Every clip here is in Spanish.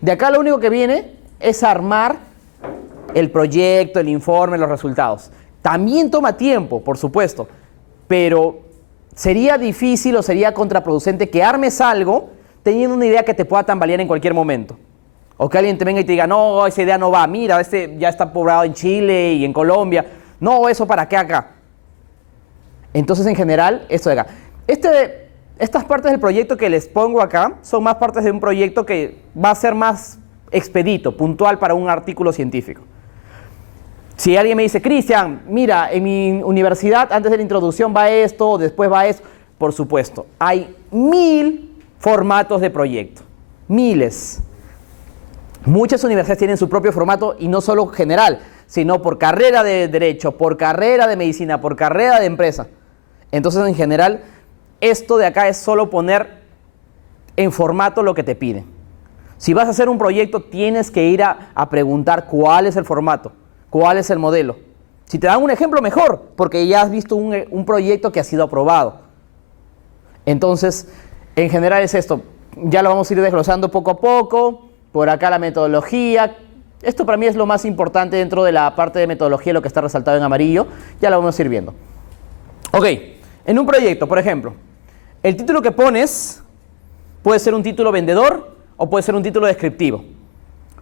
De acá lo único que viene es armar el proyecto, el informe, los resultados. También toma tiempo, por supuesto, pero sería difícil o sería contraproducente que armes algo teniendo una idea que te pueda tambalear en cualquier momento. O que alguien te venga y te diga, no, esa idea no va, mira, este ya está poblado en Chile y en Colombia. No, ¿eso para qué acá? Entonces, en general, esto de acá. Estas partes del proyecto que les pongo acá son más partes de un proyecto que va a ser más expedito, puntual para un artículo científico. Si alguien me dice, Cristian, mira, en mi universidad antes de la introducción va esto, después va esto, por supuesto, hay 1000 formatos de proyecto, miles. Muchas universidades tienen su propio formato y no solo general, sino por carrera de Derecho, por carrera de Medicina, por carrera de Empresa. Entonces, en general, esto de acá es solo poner en formato lo que te piden. Si vas a hacer un proyecto, tienes que ir a preguntar cuál es el formato, cuál es el modelo. Si te dan un ejemplo, mejor, porque ya has visto un proyecto que ha sido aprobado. Entonces, en general es esto. Ya lo vamos a ir desglosando poco a poco. Por acá la metodología. Esto para mí es lo más importante dentro de la parte de metodología, lo que está resaltado en amarillo. Ya lo vamos a ir viendo. Ok, en un proyecto, por ejemplo, el título que pones puede ser un título vendedor o puede ser un título descriptivo.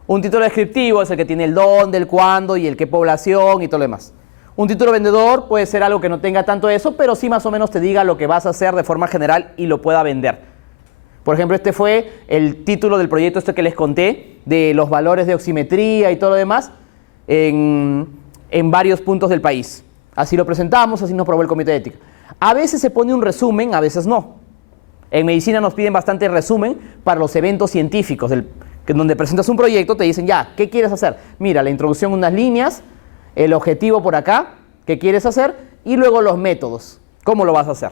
Un título descriptivo es el que tiene el dónde, el cuándo y el qué población y todo lo demás. Un título vendedor puede ser algo que no tenga tanto eso, pero sí más o menos te diga lo que vas a hacer de forma general y lo pueda vender. Por ejemplo, este fue el título del proyecto que les conté, de los valores de oximetría y todo lo demás en varios puntos del país. Así lo presentamos, así nos aprobó el Comité de Ética. A veces se pone un resumen, a veces no. En medicina nos piden bastante resumen para los eventos científicos, donde presentas un proyecto, te dicen ya, ¿qué quieres hacer? Mira, la introducción, unas líneas, el objetivo por acá, ¿qué quieres hacer? Y luego los métodos, ¿cómo lo vas a hacer?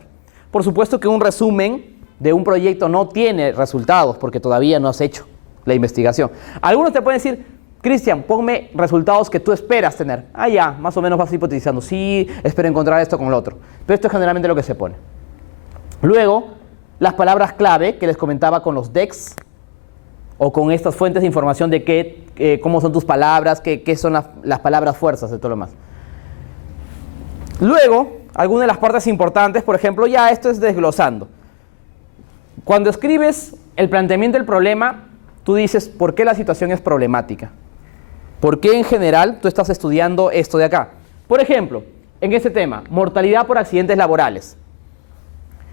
Por supuesto que un resumen de un proyecto no tiene resultados porque todavía no has hecho la investigación. Algunos te pueden decir, Cristian, ponme resultados que tú esperas tener. Ah, ya, más o menos vas hipotetizando. Sí, espero encontrar esto con lo otro. Pero esto es generalmente lo que se pone. Luego, las palabras clave que les comentaba con los DEX o con estas fuentes de información de cómo son tus palabras, qué son las palabras fuerzas y todo lo demás. Luego, algunas de las partes importantes, por ejemplo, ya esto es desglosando. Cuando escribes el planteamiento del problema, tú dices por qué la situación es problemática. ¿Por qué en general tú estás estudiando esto de acá? Por ejemplo, en este tema, mortalidad por accidentes laborales.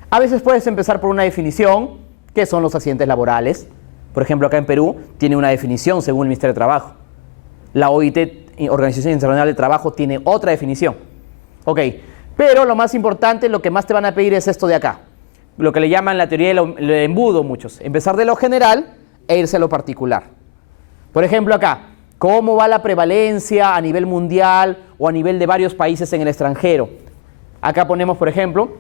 A veces puedes empezar por una definición, ¿qué son los accidentes laborales? Por ejemplo, acá en Perú tiene una definición según el Ministerio de Trabajo. La OIT, Organización Internacional del Trabajo, tiene otra definición. Ok, pero lo más importante, lo que más te van a pedir es esto de acá. Lo que le llaman la teoría del embudo muchos. Empezar de lo general e irse a lo particular. Por ejemplo acá, ¿cómo va la prevalencia a nivel mundial o a nivel de varios países en el extranjero? Acá ponemos, por ejemplo,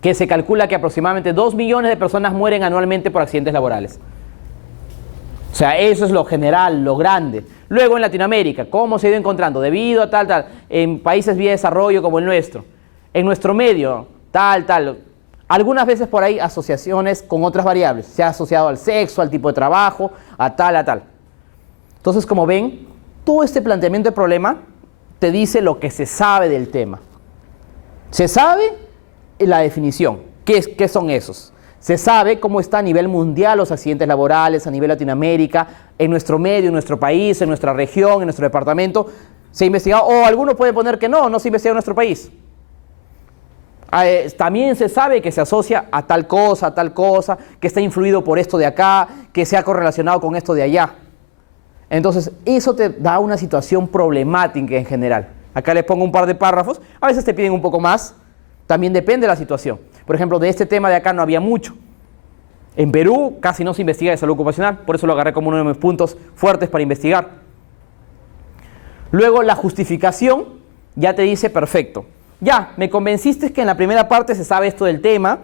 que se calcula que aproximadamente 2 millones de personas mueren anualmente por accidentes laborales. O sea, eso es lo general, lo grande. Luego en Latinoamérica, ¿cómo se ha ido encontrando? Debido a tal, en países vía desarrollo como el nuestro. En nuestro medio, tal. Algunas veces por ahí asociaciones con otras variables. Se ha asociado al sexo, al tipo de trabajo, a tal. Entonces, como ven, todo este planteamiento de problema te dice lo que se sabe del tema. Se sabe la definición. ¿Qué son esos? Se sabe cómo está a nivel mundial los accidentes laborales, a nivel Latinoamérica, en nuestro medio, en nuestro país, en nuestra región, en nuestro departamento. Se ha investigado, o alguno puede poner que no se ha investigado en nuestro país. También se sabe que se asocia a tal cosa, que está influido por esto de acá, que se ha correlacionado con esto de allá. Entonces, eso te da una situación problemática en general. Acá les pongo un par de párrafos, a veces te piden un poco más, también depende de la situación. Por ejemplo, de este tema de acá no había mucho. En Perú casi no se investiga de salud ocupacional, por eso lo agarré como uno de mis puntos fuertes para investigar. Luego, la justificación ya te dice, perfecto. Ya, me convenciste que en la primera parte se sabe esto del tema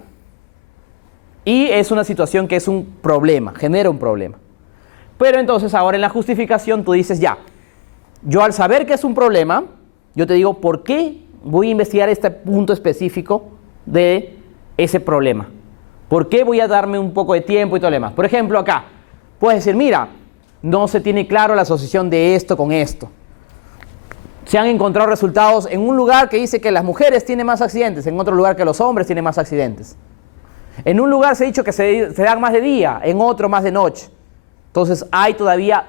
y es una situación que es un problema, genera un problema. Pero entonces ahora en la justificación tú dices ya, yo al saber que es un problema, yo te digo por qué voy a investigar este punto específico de ese problema. ¿Por qué voy a darme un poco de tiempo y todo lo demás? Por ejemplo acá, puedes decir, mira, no se tiene claro la asociación de esto con esto. Se han encontrado resultados en un lugar que dice que las mujeres tienen más accidentes, en otro lugar que los hombres tienen más accidentes. En un lugar se ha dicho que se dan más de día, en otro más de noche. Entonces hay todavía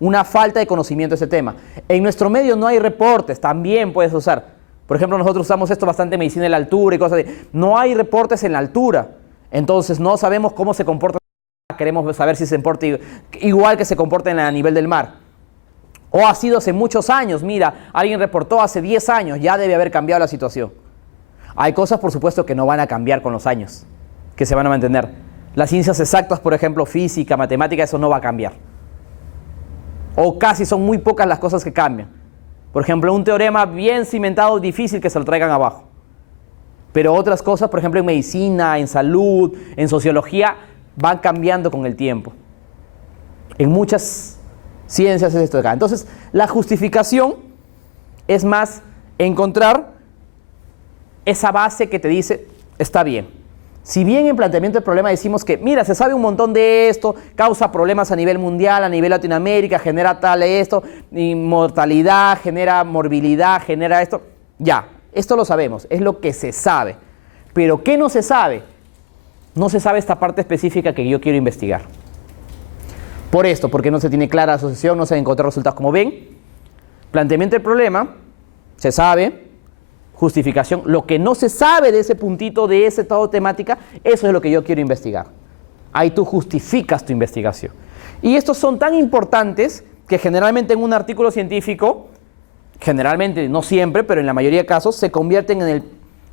una falta de conocimiento de ese tema. En nuestro medio no hay reportes, también puedes usar. Por ejemplo, nosotros usamos esto bastante en medicina de la altura y cosas así. No hay reportes en la altura, entonces no sabemos cómo se comporta. Queremos saber si se comporta igual que se comporta a nivel del mar. O ha sido hace muchos años, mira, alguien reportó hace 10 años, ya debe haber cambiado la situación. Hay cosas, por supuesto, que no van a cambiar con los años, que se van a mantener. Las ciencias exactas, por ejemplo, física, matemática, eso no va a cambiar. O casi son muy pocas las cosas que cambian. Por ejemplo, un teorema bien cimentado, difícil que se lo traigan abajo. Pero otras cosas, por ejemplo, en medicina, en salud, en sociología, van cambiando con el tiempo. En muchas ciencias es esto de acá. Entonces, la justificación es más encontrar esa base que te dice, está bien. Si bien en planteamiento del problema decimos que, mira, se sabe un montón de esto, causa problemas a nivel mundial, a nivel Latinoamérica, genera tal esto, mortalidad, genera morbilidad, genera esto, ya, esto lo sabemos, es lo que se sabe. Pero ¿qué no se sabe? No se sabe esta parte específica que yo quiero investigar. Por esto, porque no se tiene clara asociación, no se han encontrado resultados. Como ven, planteamiento del problema, se sabe, justificación, lo que no se sabe de ese puntito, de ese estado temática, eso es lo que yo quiero investigar. Ahí tú justificas tu investigación. Y estos son tan importantes que generalmente en un artículo científico, generalmente, no siempre, pero en la mayoría de casos, se convierten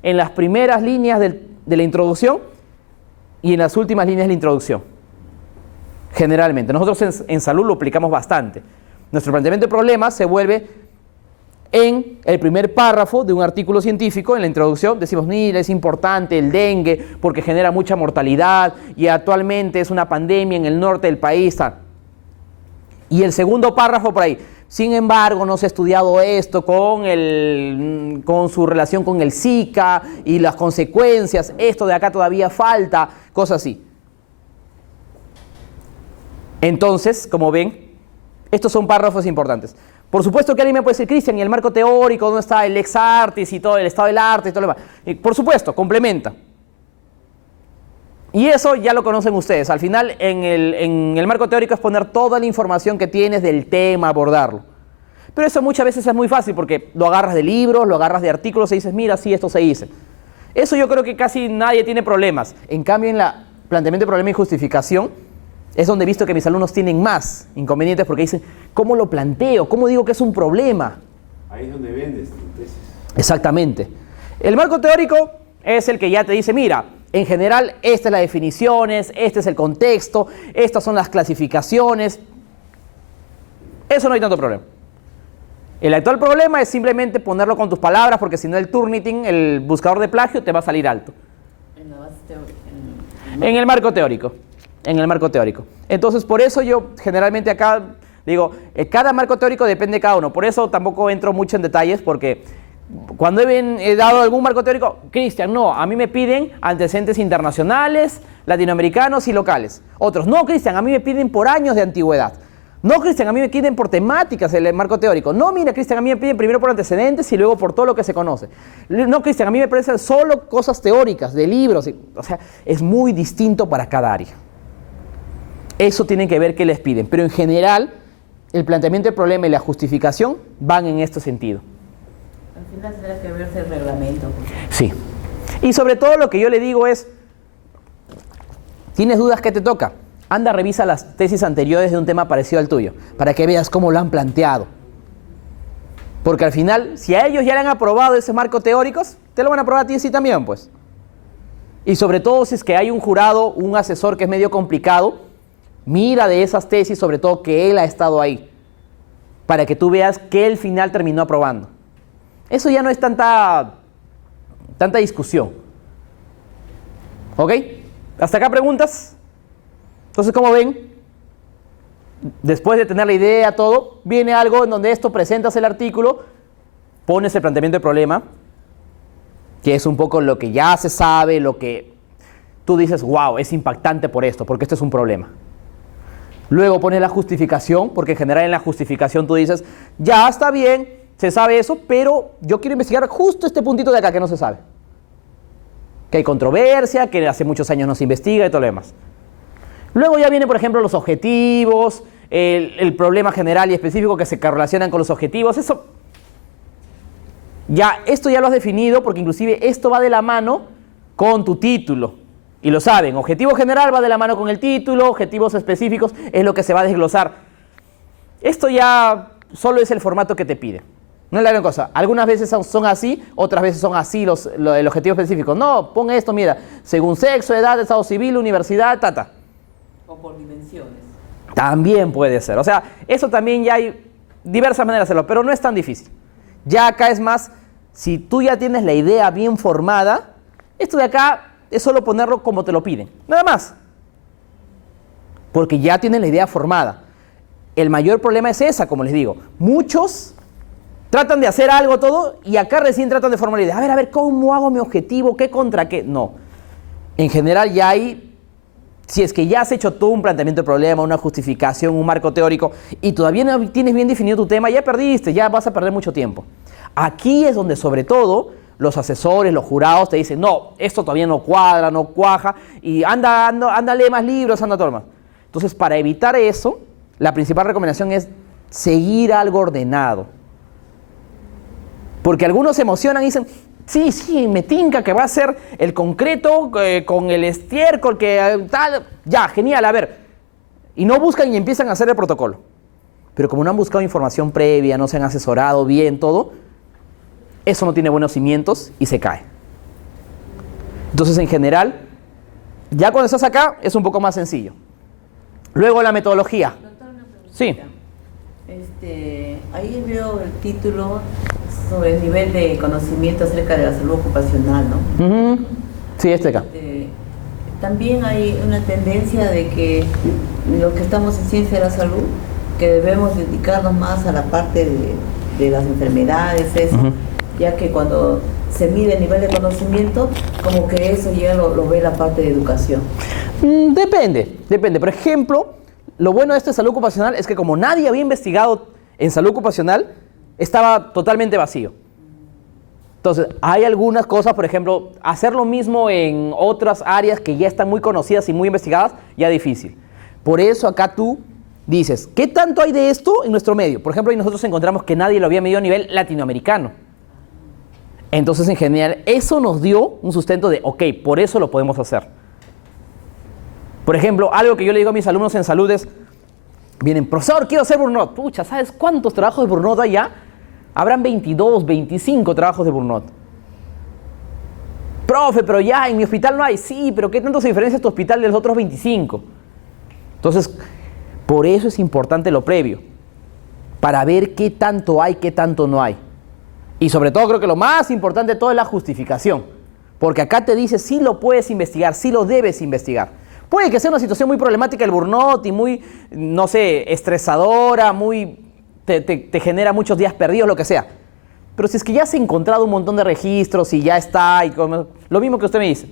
en las primeras líneas de la introducción y en las últimas líneas de la introducción. Generalmente. Nosotros en salud lo aplicamos bastante. Nuestro planteamiento de problemas se vuelve en el primer párrafo de un artículo científico, en la introducción, decimos, mira, es importante el dengue porque genera mucha mortalidad y actualmente es una pandemia en el norte del país. Tal. Y el segundo párrafo por ahí, sin embargo, no se ha estudiado esto con su relación con el Zika y las consecuencias, esto de acá todavía falta, cosas así. Entonces, como ven, estos son párrafos importantes. Por supuesto que alguien me puede decir, Cristian, ¿y el marco teórico? ¿Dónde está el ex artis y todo el estado del arte y todo lo demás? Y por supuesto, complementa. Y eso ya lo conocen ustedes. Al final, en el marco teórico es poner toda la información que tienes del tema, abordarlo. Pero eso muchas veces es muy fácil porque lo agarras de libros, lo agarras de artículos y dices, mira, sí, esto se dice. Eso yo creo que casi nadie tiene problemas. En cambio, en la planteamiento de problema y justificación, es donde he visto que mis alumnos tienen más inconvenientes porque dicen, ¿cómo lo planteo? ¿Cómo digo que es un problema? Ahí es donde vendes tu tesis. Exactamente. El marco teórico es el que ya te dice, mira, en general, estas son las definiciones, este es el contexto, estas son las clasificaciones. Eso no hay tanto problema. El actual problema es simplemente ponerlo con tus palabras porque si no el Turnitin, el buscador de plagio, te va a salir alto. En la base teórica. En el marco teórico. En el marco teórico. Entonces, por eso yo generalmente acá digo, cada marco teórico depende de cada uno. Por eso tampoco entro mucho en detalles, porque cuando he dado algún marco teórico, Cristian, no, a mí me piden antecedentes internacionales, latinoamericanos y locales. Otros, no, Cristian, a mí me piden por años de antigüedad. No, Cristian, a mí me piden por temáticas el marco teórico. No, mira, Cristian, a mí me piden primero por antecedentes y luego por todo lo que se conoce. No, Cristian, a mí me parecen solo cosas teóricas, de libros. O sea, es muy distinto para cada área. Eso tiene que ver qué les piden. Pero en general, el planteamiento del problema y la justificación van en este sentido. Al final tendrá que verse el reglamento. Sí. Y sobre todo lo que yo le digo es, ¿tienes dudas qué te toca? Anda, revisa las tesis anteriores de un tema parecido al tuyo, para que veas cómo lo han planteado. Porque al final, si a ellos ya le han aprobado ese marco teóricos, te lo van a aprobar a ti sí también, pues. Y sobre todo si es que hay un jurado, un asesor que es medio complicado, mira de esas tesis, sobre todo que él ha estado ahí, para que tú veas que él final terminó aprobando. Eso ya no es tanta discusión. ¿Ok? ¿Hasta acá preguntas? Entonces, como ven, después de tener la idea, todo, viene algo en donde esto presentas el artículo, pones el planteamiento del problema, que es un poco lo que ya se sabe, lo que tú dices, wow, es impactante por esto, porque esto es un problema. Luego pones la justificación, porque en general en la justificación tú dices, ya está bien, se sabe eso, pero yo quiero investigar justo este puntito de acá que no se sabe. Que hay controversia, que hace muchos años no se investiga y todo lo demás. Luego ya vienen, por ejemplo, los objetivos, el problema general y específico que se relacionan con los objetivos. Esto ya lo has definido, porque inclusive esto va de la mano con tu título. Y lo saben, objetivo general va de la mano con el título, objetivos específicos es lo que se va a desglosar. Esto ya solo es el formato que te pide. No es la gran cosa. Algunas veces son así, otras veces son así el objetivo específico. No, pon esto, mira, según sexo, edad, estado civil, universidad, tata. O por dimensiones. También puede ser. O sea, eso también ya hay diversas maneras de hacerlo, pero no es tan difícil. Ya acá es más, si tú ya tienes la idea bien formada, esto de acá es solo ponerlo como te lo piden, nada más. Porque ya tienes la idea formada. El mayor problema es esa, como les digo. Muchos tratan de hacer algo todo y acá recién tratan de formar la idea. A ver, ¿cómo hago mi objetivo? ¿Qué contra qué? No. En general ya hay, si es que ya has hecho todo un planteamiento de problema, una justificación, un marco teórico y todavía no tienes bien definido tu tema, ya perdiste, ya vas a perder mucho tiempo. Aquí es donde sobre todo los asesores, los jurados te dicen, no, esto todavía no cuadra, no cuaja, y anda, lee más libros, anda todo más. Entonces, para evitar eso, la principal recomendación es seguir algo ordenado. Porque algunos se emocionan y dicen, sí, me tinca que va a ser el concreto con el estiércol, que tal, ya, genial, a ver. Y no buscan y empiezan a hacer el protocolo. Pero como no han buscado información previa, no se han asesorado bien, todo, eso no tiene buenos cimientos y se cae. Entonces, en general, ya cuando estás acá, es un poco más sencillo. Luego la metodología. Doctor, una preguntita. Sí. Ahí veo el título sobre el nivel de conocimiento acerca de la salud ocupacional, ¿no? Uh-huh. Sí, este acá. También hay una tendencia de que los que estamos en ciencia de la salud, que debemos dedicarnos más a la parte de las enfermedades, eso, uh-huh. Ya que cuando se mide el nivel de conocimiento, como que eso ya lo ve la parte de educación. Depende. Por ejemplo, lo bueno de esto de salud ocupacional es que como nadie había investigado en salud ocupacional, estaba totalmente vacío. Entonces, hay algunas cosas, por ejemplo, hacer lo mismo en otras áreas que ya están muy conocidas y muy investigadas, ya difícil. Por eso acá tú dices, ¿qué tanto hay de esto en nuestro medio? Por ejemplo, ahí nosotros encontramos que nadie lo había medido a nivel latinoamericano. Entonces, en general, eso nos dio un sustento de, ok, por eso lo podemos hacer. Por ejemplo, algo que yo le digo a mis alumnos en salud es, vienen, profesor, quiero hacer burnout. Pucha, ¿sabes cuántos trabajos de burnout hay ya? Habrán 22, 25 trabajos de burnout. Profe, pero ya en mi hospital no hay. Sí, pero ¿qué tanto se diferencia tu hospital de los otros 25? Entonces, por eso es importante lo previo, para ver qué tanto hay, qué tanto no hay. Y sobre todo creo que lo más importante de todo es la justificación. Porque acá te dice si lo puedes investigar, si lo debes investigar. Puede que sea una situación muy problemática el burnout y muy, no sé, estresadora, muy te genera muchos días perdidos, lo que sea. Pero si es que ya se ha encontrado un montón de registros y ya está, y lo mismo que usted me dice.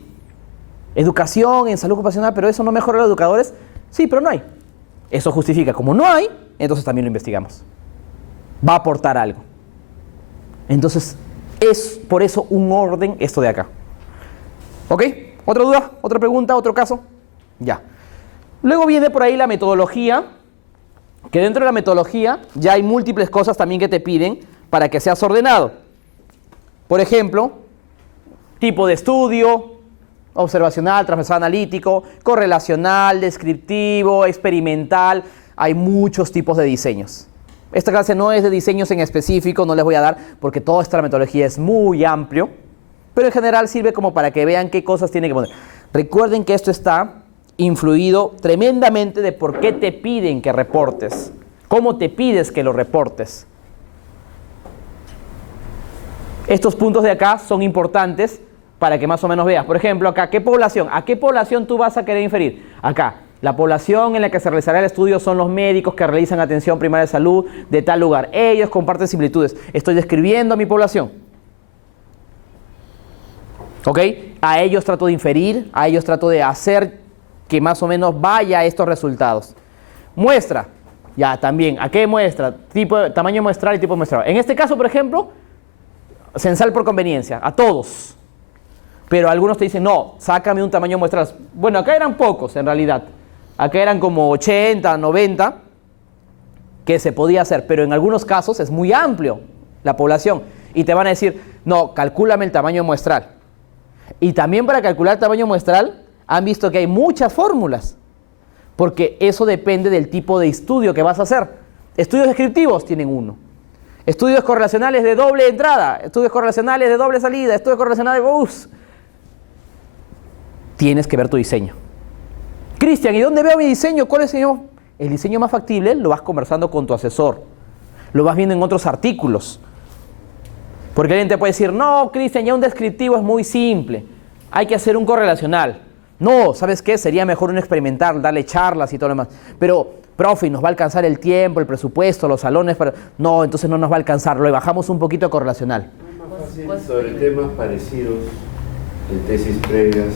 Educación en salud ocupacional, pero eso no mejora a los educadores. Sí, pero no hay. Eso justifica. Como no hay, entonces también lo investigamos. Va a aportar algo. Entonces, es por eso un orden esto de acá. ¿Ok? ¿Otra duda? ¿Otra pregunta? ¿Otro caso? Ya. Luego viene por ahí la metodología, que dentro de la metodología ya hay múltiples cosas también que te piden para que seas ordenado. Por ejemplo, tipo de estudio, observacional, transversal analítico, correlacional, descriptivo, experimental. Hay muchos tipos de diseños. Esta clase no es de diseños en específico, no les voy a dar porque toda esta metodología es muy amplio, pero en general sirve como para que vean qué cosas tienen que poner. Recuerden que esto está influido tremendamente de por qué te piden que reportes, cómo te pides que lo reportes. Estos puntos de acá son importantes para que más o menos veas. Por ejemplo, acá, ¿qué población? ¿A qué población tú vas a querer inferir? Acá, la población en la que se realizará el estudio son los médicos que realizan atención primaria de salud de tal lugar. Ellos comparten similitudes. Estoy describiendo a mi población. ¿Ok? A ellos trato de inferir, a ellos trato de hacer que más o menos vaya a estos resultados. Muestra. Ya, también. ¿A qué muestra? Tamaño muestral y tipo muestral. En este caso, por ejemplo, censal por conveniencia, a todos. Pero algunos te dicen, no, sácame un tamaño muestral. Bueno, acá eran pocos en realidad. Acá eran como 80, 90 que se podía hacer, pero en algunos casos es muy amplio la población. Y te van a decir, no, calcúlame el tamaño muestral. Y también para calcular el tamaño muestral han visto que hay muchas fórmulas. Porque eso depende del tipo de estudio que vas a hacer. Estudios descriptivos tienen uno. Estudios correlacionales de doble entrada, estudios correlacionales de doble salida, estudios correlacionales de bus. Tienes que ver tu diseño. Cristian, ¿y dónde veo mi diseño? ¿Cuál es el diseño más factible? Lo vas conversando con tu asesor. Lo vas viendo en otros artículos. Porque alguien te puede decir, no, Cristian, ya un descriptivo es muy simple. Hay que hacer un correlacional. No, ¿sabes qué? Sería mejor un experimental, darle charlas y todo lo demás. Pero, profe, ¿nos va a alcanzar el tiempo, el presupuesto, los salones? No, entonces no nos va a alcanzar. Lo bajamos un poquito correlacional. Es más fácil sobre temas parecidos, en tesis previas,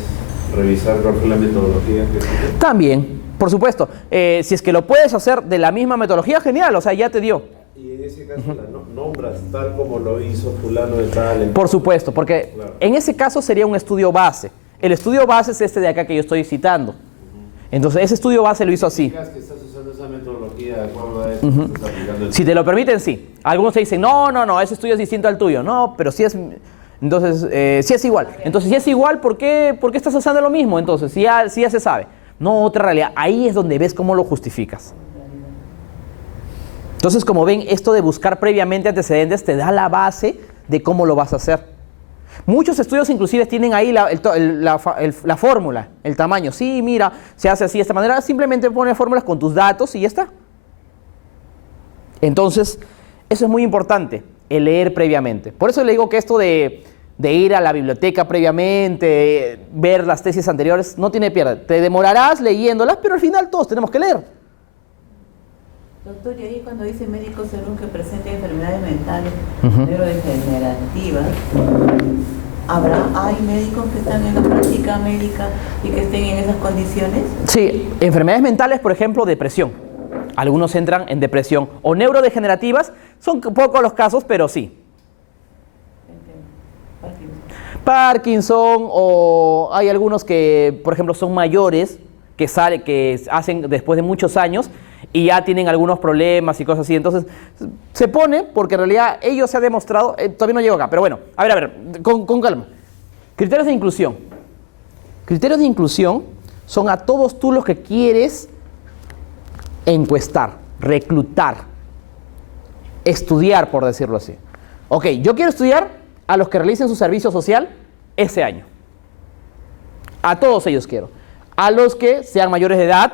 revisar cuál fue la metodología que se... También, por supuesto. Si es que lo puedes hacer de la misma metodología, genial. O sea, ya te dio. Y en ese caso la nombras tal como lo hizo fulano de tal. Por supuesto, porque claro, en ese caso sería un estudio base. El estudio base es este de acá que yo estoy citando. Entonces, ese estudio base lo hizo así. Que estás usando esa metodología de acuerdo a eso, estás aplicando si te lo permiten, sí. Algunos te dicen, no, ese estudio es distinto al tuyo. No, pero sí es... Entonces, sí es igual. Entonces, si es igual, ¿por qué estás usando lo mismo? Entonces, si ya se sabe. No, otra realidad. Ahí es donde ves cómo lo justificas. Entonces, como ven, esto de buscar previamente antecedentes te da la base de cómo lo vas a hacer. Muchos estudios inclusive tienen ahí la fórmula, el tamaño. Sí, mira, se hace así de esta manera. Simplemente pones fórmulas con tus datos y ya está. Entonces, eso es muy importante, el leer previamente. Por eso le digo que esto de ir a la biblioteca previamente, ver las tesis anteriores, no tiene pierde. Te demorarás leyéndolas, pero al final todos tenemos que leer. Doctor, y ahí cuando dice médico según que presente enfermedades mentales, neurodegenerativas, ¿hay médicos que están en la práctica médica y que estén en esas condiciones? Sí, enfermedades mentales, por ejemplo, depresión. Algunos entran en depresión. O neurodegenerativas, son pocos los casos, pero sí. Parkinson, o hay algunos que, por ejemplo, son mayores, que hacen después de muchos años, y ya tienen algunos problemas y cosas así. Entonces, se pone, porque en realidad ellos se ha demostrado, todavía no llego acá, pero bueno, a ver, con calma. Criterios de inclusión. Criterios de inclusión son a todos tú los que quieres encuestar, reclutar, estudiar, por decirlo así. Ok, yo quiero estudiar a los que realicen su servicio social ese año. A todos ellos quiero. A los que sean mayores de edad,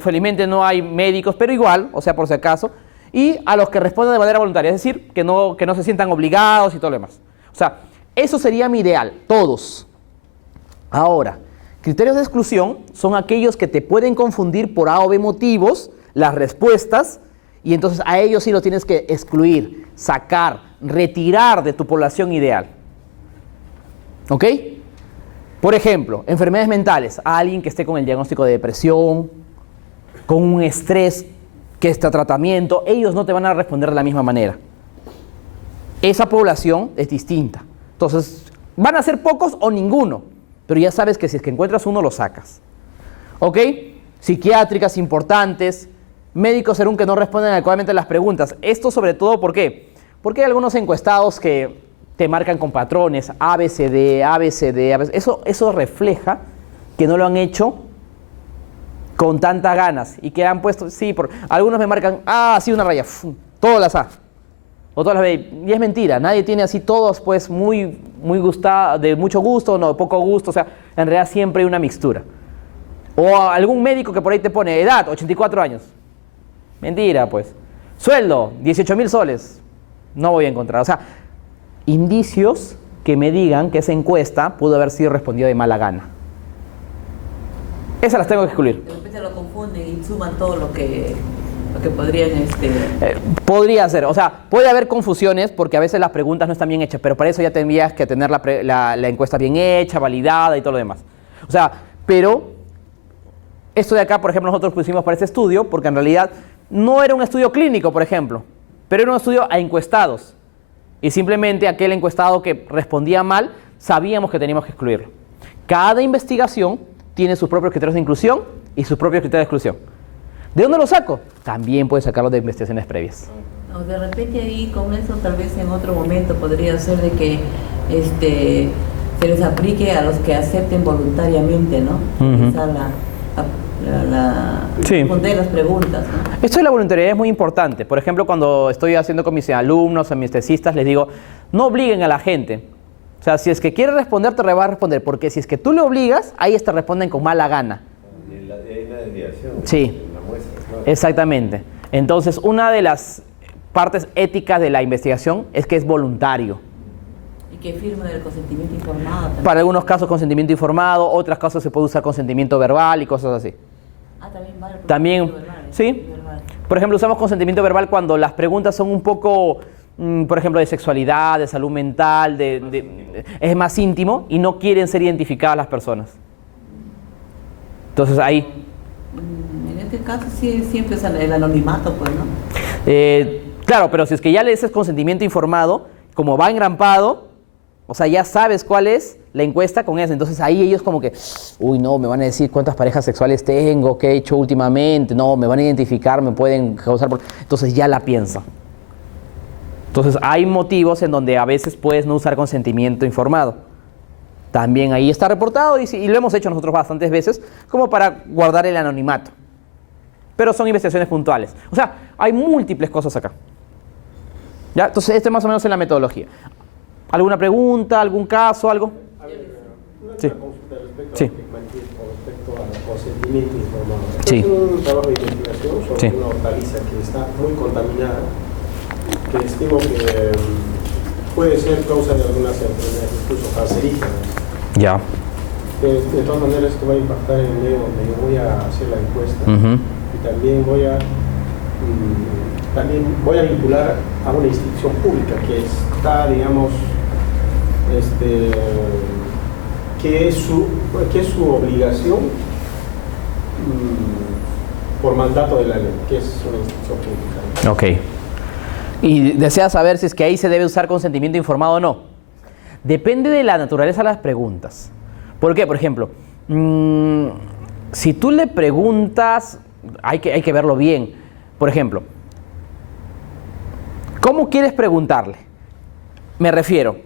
felizmente no hay médicos, pero igual, o sea, por si acaso, y a los que respondan de manera voluntaria, es decir, que no se sientan obligados y todo lo demás. O sea, eso sería mi ideal, todos. Ahora, criterios de exclusión son aquellos que te pueden confundir por A o B motivos las respuestas, y entonces a ellos sí lo tienes que excluir, sacar, retirar de tu población ideal. ¿Ok? Por ejemplo, enfermedades mentales, a alguien que esté con el diagnóstico de depresión, con un estrés que está tratamiento, ellos no te van a responder de la misma manera. Esa población es distinta. Entonces, van a ser pocos o ninguno, pero ya sabes que si es que encuentras uno, lo sacas. ¿Ok? Psiquiátricas importantes, médicos según que no responden adecuadamente a las preguntas. Esto sobre todo, ¿por qué? Porque hay algunos encuestados que te marcan con patrones, ABCD, ABCD, ABCD. Eso refleja que no lo han hecho con tantas ganas y que han puesto, sí, algunos me marcan, sí, una raya, todas las A, o todas las B, y es mentira, nadie tiene así todos pues muy gustado, de mucho gusto, no, de poco gusto, o sea, en realidad siempre hay una mixtura. O algún médico que por ahí te pone edad, 84 años, mentira pues, sueldo, 18.000 soles, no voy a encontrar, o sea, indicios que me digan que esa encuesta pudo haber sido respondida de mala gana. Esas las tengo que excluir. De repente lo confunden y suman todo lo que podrían... Podría ser, o sea, puede haber confusiones porque a veces las preguntas no están bien hechas, pero para eso ya tendrías que tener la encuesta bien hecha, validada y todo lo demás. O sea, pero Esto de acá, por ejemplo, nosotros pusimos para este estudio, porque en realidad no era un estudio clínico, por ejemplo, pero era un estudio a encuestados. Y simplemente aquel encuestado que respondía mal, sabíamos que teníamos que excluirlo. Cada investigación tiene sus propios criterios de inclusión y sus propios criterios de exclusión. ¿De dónde lo saco? También puedes sacarlo de investigaciones previas. O de repente ahí con eso tal vez en otro momento podría ser de que se les aplique a los que acepten voluntariamente, ¿no? Empezar Sí. responder las preguntas, ¿no? Esto de la voluntariedad es muy importante. Por ejemplo, cuando estoy haciendo con mis alumnos, a mis tesistas, les digo, no obliguen a la gente. O sea, si es que quiere responder, te va a responder. Porque si es que tú le obligas, ahí te responden con mala gana. Y en la desviación. Sí. En la muestra, claro. Exactamente. Entonces, una de las partes éticas de la investigación es que es voluntario. Y que firme el consentimiento informado también. Para algunos casos consentimiento informado, otros casos se puede usar consentimiento verbal y cosas así. También vale por También, consentimiento verbal, sí. verbal. Por ejemplo, usamos consentimiento verbal cuando las preguntas son un poco, por ejemplo, de sexualidad, de salud mental, es más íntimo y no quieren ser identificadas las personas. Entonces ahí... En este caso sí, siempre es el anonimato, pues, ¿no? Claro, pero si es que ya le dices consentimiento informado, como va engrampado, o sea, ya sabes cuál es la encuesta con eso. Entonces ahí ellos como que, uy, no, me van a decir cuántas parejas sexuales tengo, qué he hecho últimamente, no, me van a identificar, me pueden causar... Entonces ya la piensa. Entonces hay motivos en donde a veces puedes no usar consentimiento informado. También ahí está reportado y lo hemos hecho nosotros bastantes veces como para guardar el anonimato. Pero son investigaciones puntuales. O sea, hay múltiples cosas acá. ¿Ya? Entonces, esto es más o menos en la metodología. ¿Alguna pregunta, algún caso, algo? A ver, una Sí. consulta respecto Sí. a lo que planteé con respecto al consentimiento informado. Esto Sí. es un trabajo de investigación sobre Sí. una hortaliza que está muy contaminada, que estimo que puede ser causa de algunas enfermedades, incluso cancerígenas. Ya. De todas maneras, esto va a impactar en el medio donde yo voy a hacer la encuesta. Y también voy a vincular a una institución pública que está, digamos, que es su obligación por mandato de la ley, que es una institución pública. Ok. ¿Y desea saber si es que ahí se debe usar consentimiento informado o no? Depende de la naturaleza de las preguntas. ¿Por qué? Por ejemplo, si tú le preguntas, hay que verlo bien. Por ejemplo, ¿cómo quieres preguntarle? Me refiero,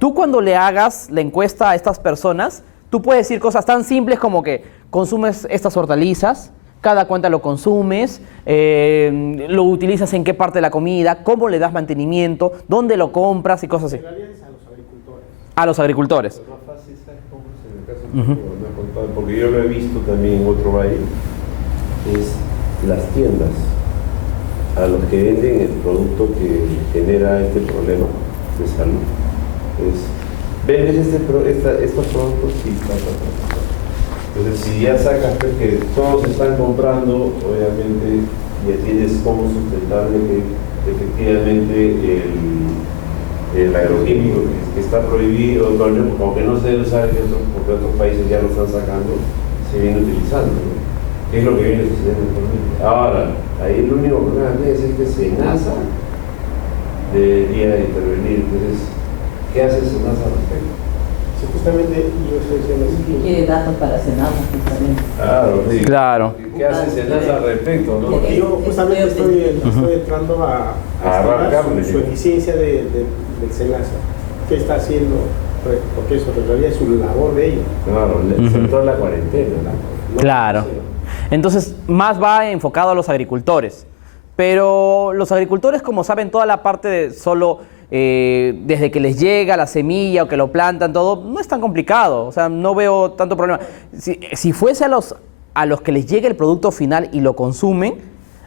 tú cuando le hagas la encuesta a estas personas, tú puedes decir cosas tan simples como que consumes estas hortalizas, cada cuánto lo consumes, lo utilizas en qué parte de la comida, cómo le das mantenimiento, dónde lo compras y cosas así. En realidad es a los agricultores. A los agricultores. Lo más fácil, ¿sabes cómo es en el caso que me ha contado? Porque yo lo he visto también en otro valle, es las tiendas a los que venden el producto que genera este problema de salud. Vendes estos productos y entonces si ya sacas pues, que todos están comprando, obviamente ya tienes cómo sustentarle que efectivamente el agroquímico que está prohibido, aunque no se debe usar, porque otros países ya lo están sacando, se viene utilizando, ¿no? ¿Qué es lo que viene sucediendo actualmente? Ahora, ahí el único problema es que SENASA debería intervenir. Entonces, ¿qué hace SENASA al respecto? Sí, justamente yo estoy diciendo así. Quiere datos para Senado, justamente. Claro, sí. Claro. ¿Qué hace SENASA al respecto, no? Porque yo justamente estoy entrando a agarrar explorar cable. su eficiencia del SENASA. ¿Qué está haciendo? Porque eso en realidad es su labor de ellos. Claro, el sector de la cuarentena, ¿no? Claro. Entonces, más va enfocado a los agricultores. Pero los agricultores, como saben, toda la parte de solo desde que les llega la semilla o que lo plantan, todo, no es tan complicado. O sea, no veo tanto problema. Si fuese a los que les llegue el producto final y lo consumen,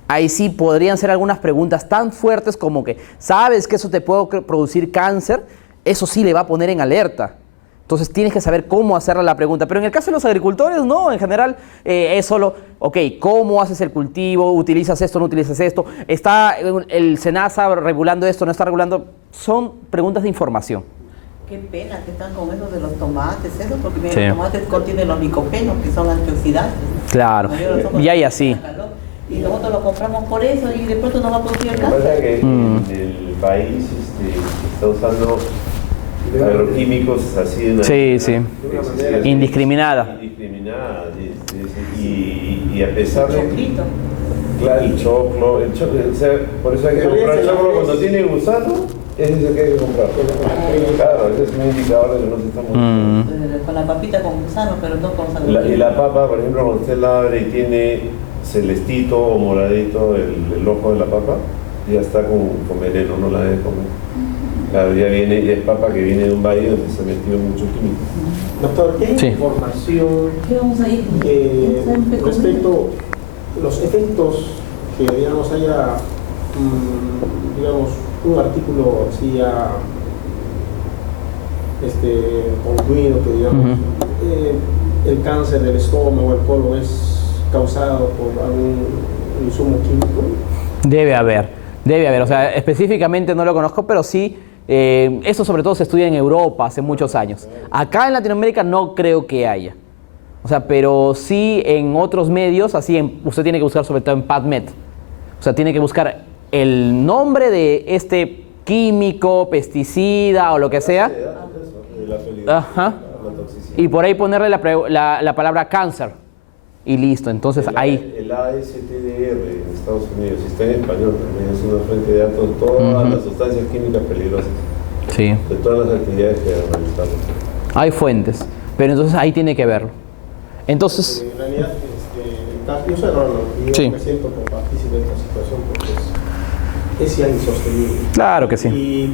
ahí sí podrían ser algunas preguntas tan fuertes como que, ¿sabes que eso te puede producir cáncer? Eso sí le va a poner en alerta. Entonces tienes que saber cómo hacerle la pregunta. Pero en el caso de los agricultores, no, en general es solo, ok, ¿cómo haces el cultivo? ¿Utilizas esto, no utilizas esto? ¿Está el SENASA regulando esto, no está regulando? Son preguntas de información. Qué pena que están con eso de los tomates, eso, porque mira, Sí. los tomates contienen los licopenos, que son antioxidantes. Claro. La mayoría de los Y hay así. Y nosotros lo compramos por eso y de pronto nos va a producir Lo el que pasa es cáncer. que en el país está usando agroquímicos así de una Sí, sí. excesiva. Indiscriminada. Indiscriminada, y a pesar de... Choclito. Claro, el choclo, o sea, por eso hay que comprar choclo cuando tiene gusano, ese es el que hay que comprar. Claro, ese es un indicador de que no se está muriendo. Con la papita con gusano, pero no con Y sangre. la papa, por ejemplo, cuando usted la abre y tiene celestito o moradito el ojo de la papa, ya está con veneno, no la debe comer. Claro, ya es papa que viene de un valle donde se metió mucho químico. Doctor, ¿qué Sí. información ¿Qué vamos a ir? respecto a los efectos que, digamos, haya, digamos, un artículo así ya concluido que, digamos, Ujú. el cáncer del estómago, el colon, es causado por algún insumo químico? Debe haber. O sea, específicamente no lo conozco, pero sí, eso sobre todo se estudia en Europa hace muchos años. Acá en Latinoamérica no creo que haya. O sea, pero sí en otros medios, usted tiene que buscar sobre todo en PubMed. O sea, tiene que buscar el nombre de este químico, pesticida o lo que sea. Ajá. Y por ahí ponerle la palabra cáncer. Y listo, entonces ahí. El ASTDR en Estados Unidos, y está en español también, es una fuente de datos de todas las sustancias químicas peligrosas, Sí. de todas las actividades que realizamos. Hay fuentes, pero entonces ahí tiene que verlo. Entonces, En realidad, yo soy erróneo y yo Sí. me siento como partícipe de esta situación porque es ya insostenible. claro que sí.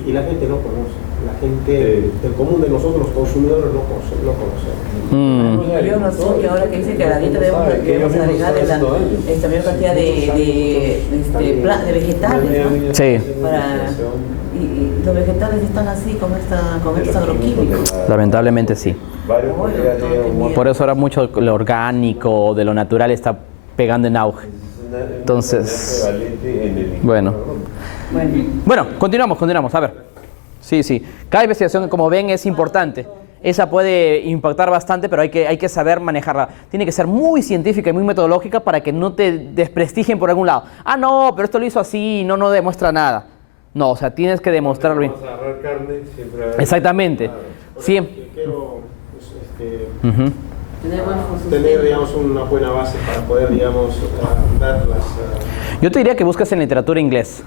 Y la gente no conoce. La gente, el común de nosotros, los consumidores, no conocemos. Yo no sé, que ahora que dice que a la dieta debemos agregarle la mayor cantidad de vegetales, ¿no? Sí. Y los vegetales están así con estos agroquímicos. Lamentablemente sí. Varios Oye, colegas doctor, llegan qué muertos. Por eso ahora mucho lo orgánico, de lo natural está pegando en auge. Es una Entonces, enfermedad prevalente en el bueno. Bueno, Bueno, continuamos, a ver. Sí. Cada investigación, como ven, es importante. Esa puede impactar bastante, pero hay que saber manejarla. Tiene que ser muy científica y muy metodológica para que no te desprestigien por algún lado. Ah, no, pero esto lo hizo así y no demuestra nada. No, o sea, tienes que demostrarlo bien. Vamos a agarrar carne, siempre va a haber- Exactamente. Claro. Siempre. Quiero pues, Ujú. tener buenos tener, digamos, una buena base para poder, digamos, dar las... Yo te diría que busques en literatura inglés.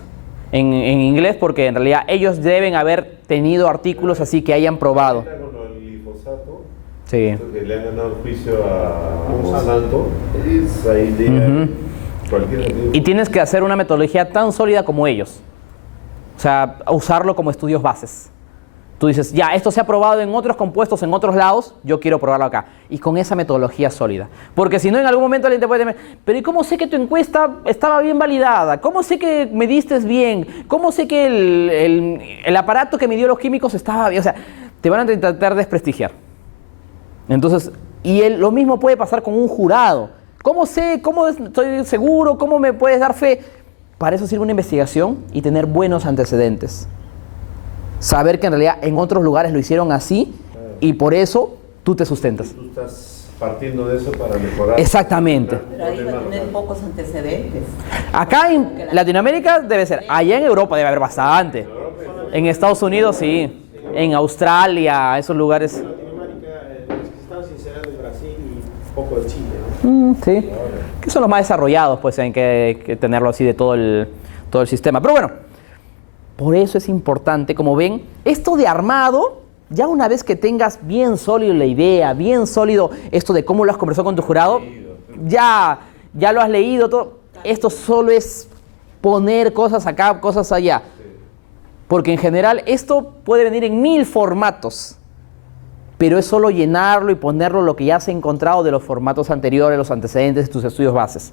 En inglés, porque en realidad ellos deben haber tenido artículos así que hayan probado. Ahorita con el glifosato, Sí. esto que le han ganado el juicio a Monsanto, esa idea, Ujú. cualquier sentido. Y tienes que hacer una metodología tan sólida como ellos. O sea, usarlo como estudios bases. Tú dices, ya, esto se ha probado en otros compuestos, en otros lados, yo quiero probarlo acá. Y con esa metodología sólida. Porque si no, en algún momento alguien te puede decir, pero ¿y cómo sé que tu encuesta estaba bien validada? ¿Cómo sé que mediste bien? ¿Cómo sé que el aparato que midió los químicos estaba bien? O sea, te van a intentar desprestigiar. Entonces, lo mismo puede pasar con un jurado. ¿Cómo sé? ¿Cómo estoy seguro? ¿Cómo me puedes dar fe? Para eso sirve una investigación y tener buenos antecedentes. Saber que en realidad en otros lugares lo hicieron así y por eso tú te sustentas. Tú estás partiendo de eso para mejorar. Exactamente. Pero ahí va a tener pocos antecedentes. Acá en Latinoamérica debe ser, allá en Europa debe haber bastante. En Estados Unidos sí, en Australia, esos lugares. En Latinoamérica, los que se están sincerando en Brasil y poco de Chile, ¿no? Sí, que son los más desarrollados, pues hay que tenerlo así de todo el sistema. Pero bueno, por eso es importante, como ven, esto de armado, ya una vez que tengas bien sólido la idea, bien sólido esto de cómo lo has conversado con tu jurado, ya lo has leído todo, esto solo es poner cosas acá, cosas allá. Porque en general esto puede venir en 1000 formatos, pero es solo llenarlo y ponerlo lo que ya se ha encontrado de los formatos anteriores, los antecedentes de tus estudios bases.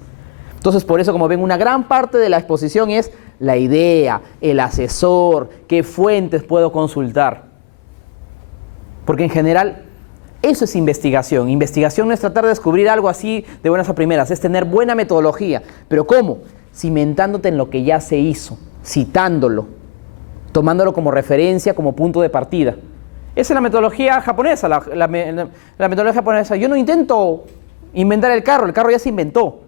Entonces, por eso, como ven, una gran parte de la exposición es la idea, el asesor, qué fuentes puedo consultar. Porque en general, eso es investigación. Investigación no es tratar de descubrir algo así de buenas a primeras, es tener buena metodología. ¿Pero cómo? Cimentándote en lo que ya se hizo, citándolo, tomándolo como referencia, como punto de partida. Esa es la metodología japonesa, la metodología japonesa. Yo no intento inventar el carro ya se inventó.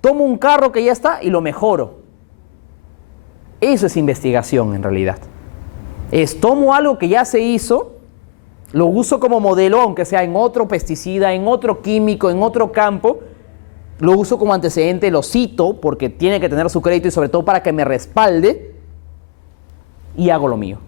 Tomo un carro que ya está y lo mejoro. Eso es investigación en realidad. Tomo algo que ya se hizo, lo uso como modelo, aunque sea en otro pesticida, en otro químico, en otro campo, lo uso como antecedente, lo cito porque tiene que tener su crédito y sobre todo para que me respalde y hago lo mío.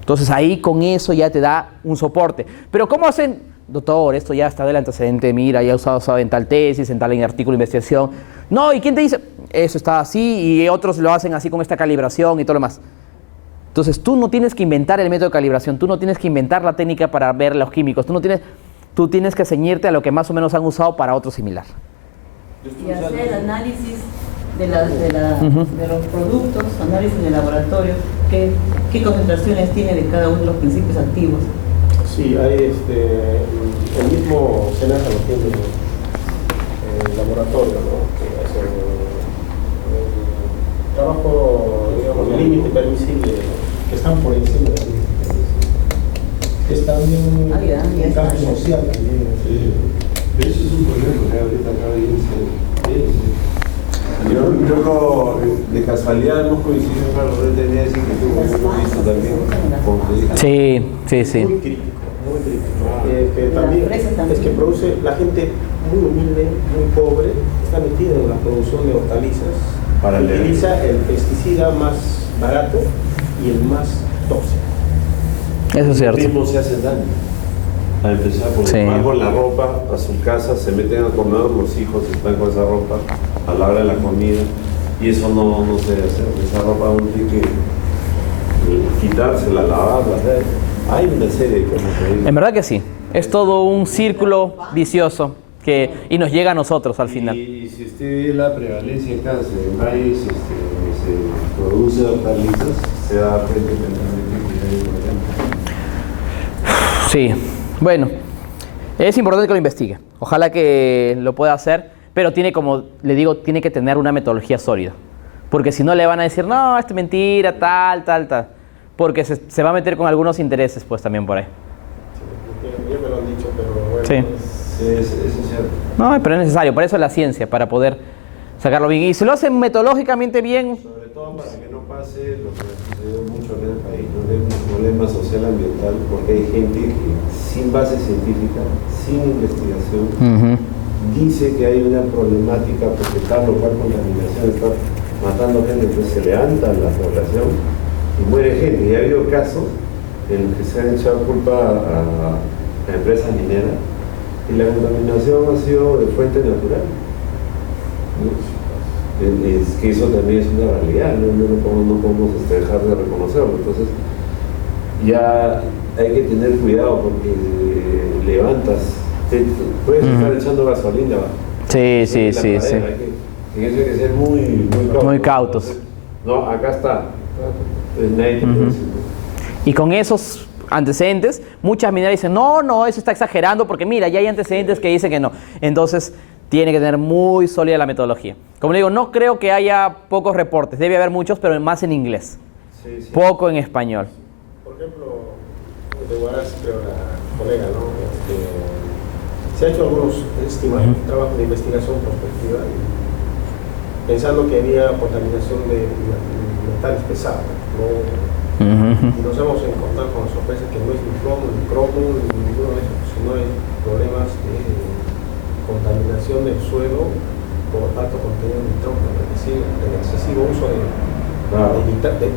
Entonces ahí con eso ya te da un soporte. Pero ¿cómo hacen? Doctor, esto ya está del antecedente, mira, ya he usado en tal tesis, en tal artículo de investigación. No, ¿y quién te dice? Eso está así y otros lo hacen así con esta calibración y todo lo demás. Entonces tú no tienes que inventar el método de calibración, tú no tienes que inventar la técnica para ver los químicos, tú tienes que ceñirte a lo que más o menos han usado para otro similar. Y hacer análisis de los productos, análisis en el laboratorio, qué concentraciones tiene de cada uno de los principios activos. Sí, hay el mismo SENASA lo tiene en el laboratorio, ¿no? Que hace el trabajo, digamos, el límite permisible, que están por encima del límite permisible. Es también un campo social también. Sí. Pero eso es un problema que ahorita acaba de irse. Yo de casualidad hemos coincidido, claro, no tenía que decir que tú lo visto también, como te dije. Sí. Muy crítico. Que también es que produce la gente muy humilde, muy pobre, está metida en la producción de hortalizas, utiliza el pesticida más barato y el más tóxico. Eso es cierto. Los mismos se hacen daño. A empezar porque van con la ropa a su casa, se meten al comedor, los hijos están con esa ropa a la hora de la comida y eso no se debe hacer. Esa ropa uno tiene que quitársela, lavarla. Hay una serie de cosas ahí. En verdad que sí. Es todo un círculo vicioso y nos llega a nosotros al final. Y si usted ve la prevalencia de cáncer en país, se produce hortalizas, se da frente mentalmente que hay un problema. Sí, bueno, es importante que lo investigue. Ojalá que lo pueda hacer, pero tiene, como le digo, tiene que tener una metodología sólida. Porque si no le van a decir, no, esto es mentira, tal. Porque se va a meter con algunos intereses, pues también por ahí. Ya me lo han dicho, pero bueno. Sí. Eso es cierto. No, pero es necesario, por eso es la ciencia, para poder sacarlo bien. Y si lo hacen metodológicamente bien. Sobre todo para que no pase lo que sucedió mucho en el país, no hay un problema social ambiental, porque hay gente que sin base científica, sin investigación, dice que hay una problemática porque tal o cual contaminación está matando gente, entonces se levanta la población y muere gente. Y ha habido casos en los que se han echado culpa a empresas mineras y la contaminación ha sido de fuente natural, ¿no? Es que eso también es una realidad, no podemos dejar de reconocerlo. Entonces ya hay que tener cuidado porque puedes estar echando gasolina. Sí. En eso hay que ser muy cautos. Entonces, no, acá está. Entonces nadie te puede decir. Y con esos antecedentes, muchas mineras dicen, no, eso está exagerando porque mira, ya hay antecedentes que dicen que no. Entonces, tiene que tener muy sólida la metodología. Como le digo, no creo que haya pocos reportes, debe haber muchos, pero más en inglés. Sí. Poco en español. Por ejemplo, de Huaraz, creo la colega, ¿no? Se ha hecho algunos trabajos de investigación prospectiva pensando que había contaminación de metales pesados, ¿no? Y nos hemos encontrado con la sorpresa que no es ni plomo, ni cromo, ni ninguno de esos, sino hay problemas de contaminación del suelo por alto contenido de nitrógeno, es decir, el excesivo uso de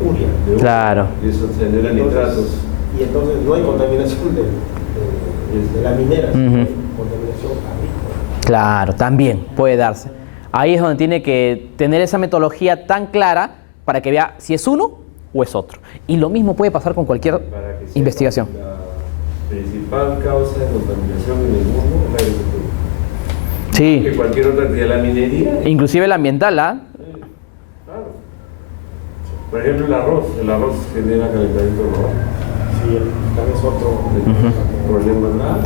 urea. Claro. Y eso genera nitratos. Y entonces no hay contaminación de la minera, sino hay contaminación agrícola. Claro, también puede darse. Ahí es donde tiene que tener esa metodología tan clara para que vea si es uno o es otro. Y lo mismo puede pasar con cualquier investigación. La principal causa de contaminación en el mundo es la agricultura. Sí. Que cualquier otra actividad, la minería. Inclusive la ambiental, ¿ah? Claro. Por ejemplo, el arroz genera calentamiento global. Sí, también es otro problema.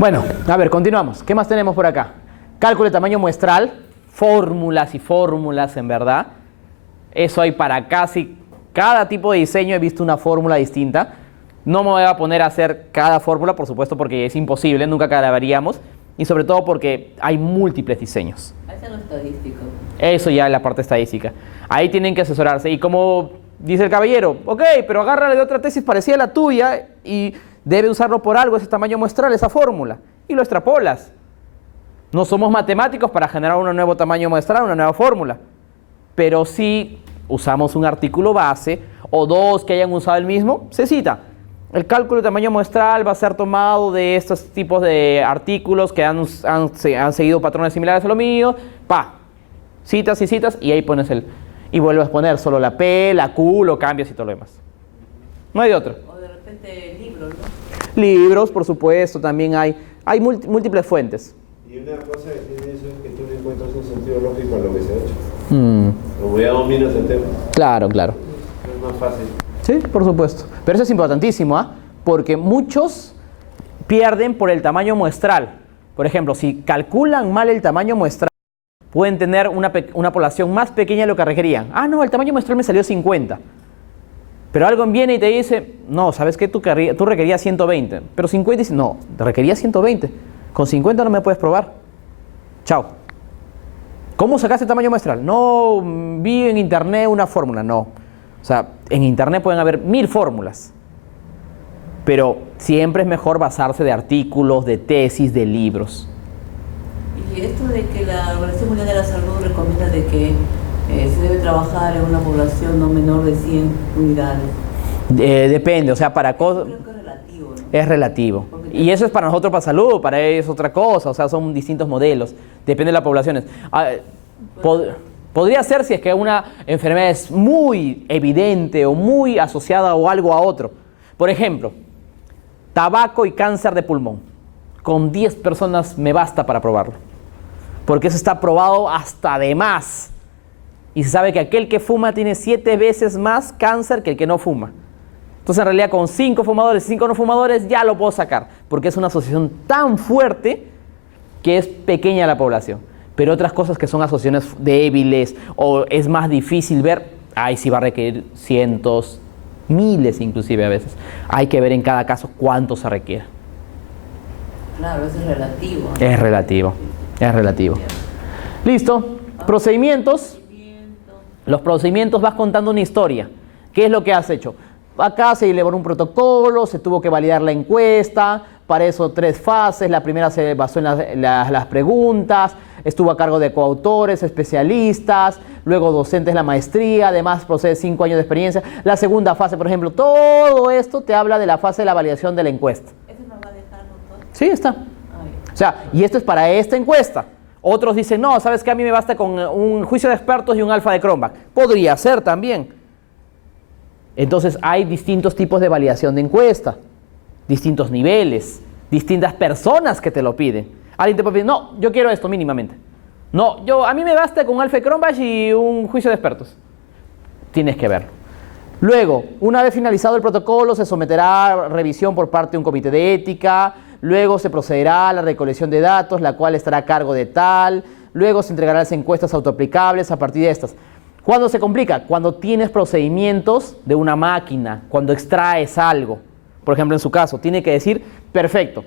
Bueno, a ver, continuamos. ¿Qué más tenemos por acá? Cálculo de tamaño muestral, fórmulas y fórmulas, en verdad. Eso hay para casi cada tipo de diseño, he visto una fórmula distinta. No me voy a poner a hacer cada fórmula, por supuesto, porque es imposible, nunca acabaríamos. Y sobre todo porque hay múltiples diseños. Ahí está lo estadístico. Eso ya es la parte estadística. Ahí tienen que asesorarse. Y como dice el caballero, ok, pero agárrale de otra tesis parecida a la tuya y debe usarlo por algo, ese tamaño muestral, esa fórmula. Y lo extrapolas. No somos matemáticos para generar un nuevo tamaño muestral, una nueva fórmula. Pero si usamos un artículo base o dos que hayan usado el mismo, se cita. El cálculo de tamaño muestral va a ser tomado de estos tipos de artículos que han seguido patrones similares a lo mío. Citas y ahí pones y vuelves a poner solo la P, la Q, lo cambias y todo lo demás. No hay de otro. O de repente libros, ¿no? Libros, por supuesto, también hay múltiples fuentes. Y una cosa que tiene eso es que tú le encuentras un sentido lógico a lo que se ha hecho. Como ya dominas el tema. Claro. Es más fácil. Sí, por supuesto. Pero eso es importantísimo, porque muchos pierden por el tamaño muestral. Por ejemplo, si calculan mal el tamaño muestral, pueden tener una población más pequeña de lo que requerían. No, el tamaño muestral me salió 50. Pero alguien viene y te dice, no, ¿sabes qué? Tú requerías 120. Pero 50 dice, no, te requería 120. Con 50 no me puedes probar. Chao. ¿Cómo sacaste el tamaño muestral? No, vi en internet una fórmula. No. O sea, en internet pueden haber 1000 fórmulas. Pero siempre es mejor basarse de artículos, de tesis, de libros. Y esto de que la Organización Mundial de la Salud recomienda de que se debe trabajar en una población no menor de 100 unidades. Depende, o sea, para cosas... Creo que es relativo, ¿no? Es relativo. Y eso es para nosotros, para salud, para ellos es otra cosa, o sea, son distintos modelos, depende de las poblaciones. Podría ser si es que una enfermedad es muy evidente o muy asociada o algo a otro. Por ejemplo, tabaco y cáncer de pulmón. Con 10 personas me basta para probarlo. Porque eso está probado hasta de más. Y se sabe que aquel que fuma tiene 7 veces más cáncer que el que no fuma. Entonces, en realidad, con 5 fumadores y 5 no fumadores ya lo puedo sacar. Porque es una asociación tan fuerte que es pequeña la población. Pero otras cosas que son asociaciones débiles o es más difícil ver, ahí sí va a requerir cientos, miles inclusive a veces. Hay que ver en cada caso cuánto se requiere. Claro, eso es relativo. Es relativo. Listo. Procedimientos. Los procedimientos vas contando una historia. ¿Qué es lo que has hecho? Acá se elaboró un protocolo, se tuvo que validar la encuesta, para eso 3 fases. La primera se basó en las preguntas, estuvo a cargo de coautores, especialistas, luego docentes de la maestría, además procede 5 años de experiencia. La segunda fase, por ejemplo, todo esto te habla de la fase de la validación de la encuesta. ¿Eso nos va a dejar, doctor? Sí, está. O sea, y esto es para esta encuesta. Otros dicen, no, ¿sabes qué? A mí me basta con un juicio de expertos y un alfa de Cronbach. Podría ser también. Entonces, hay distintos tipos de validación de encuesta, distintos niveles, distintas personas que te lo piden. Alguien te puede pedir, no, yo quiero esto mínimamente. No, a mí me basta con un alfa de Cronbach y un juicio de expertos. Tienes que verlo. Luego, una vez finalizado el protocolo, se someterá a revisión por parte de un comité de ética. Luego se procederá a la recolección de datos, la cual estará a cargo de tal. Luego se entregarán las encuestas autoaplicables a partir de estas. ¿Cuándo se complica? Cuando tienes procedimientos de una máquina, cuando extraes algo. Por ejemplo, en su caso, tiene que decir, perfecto,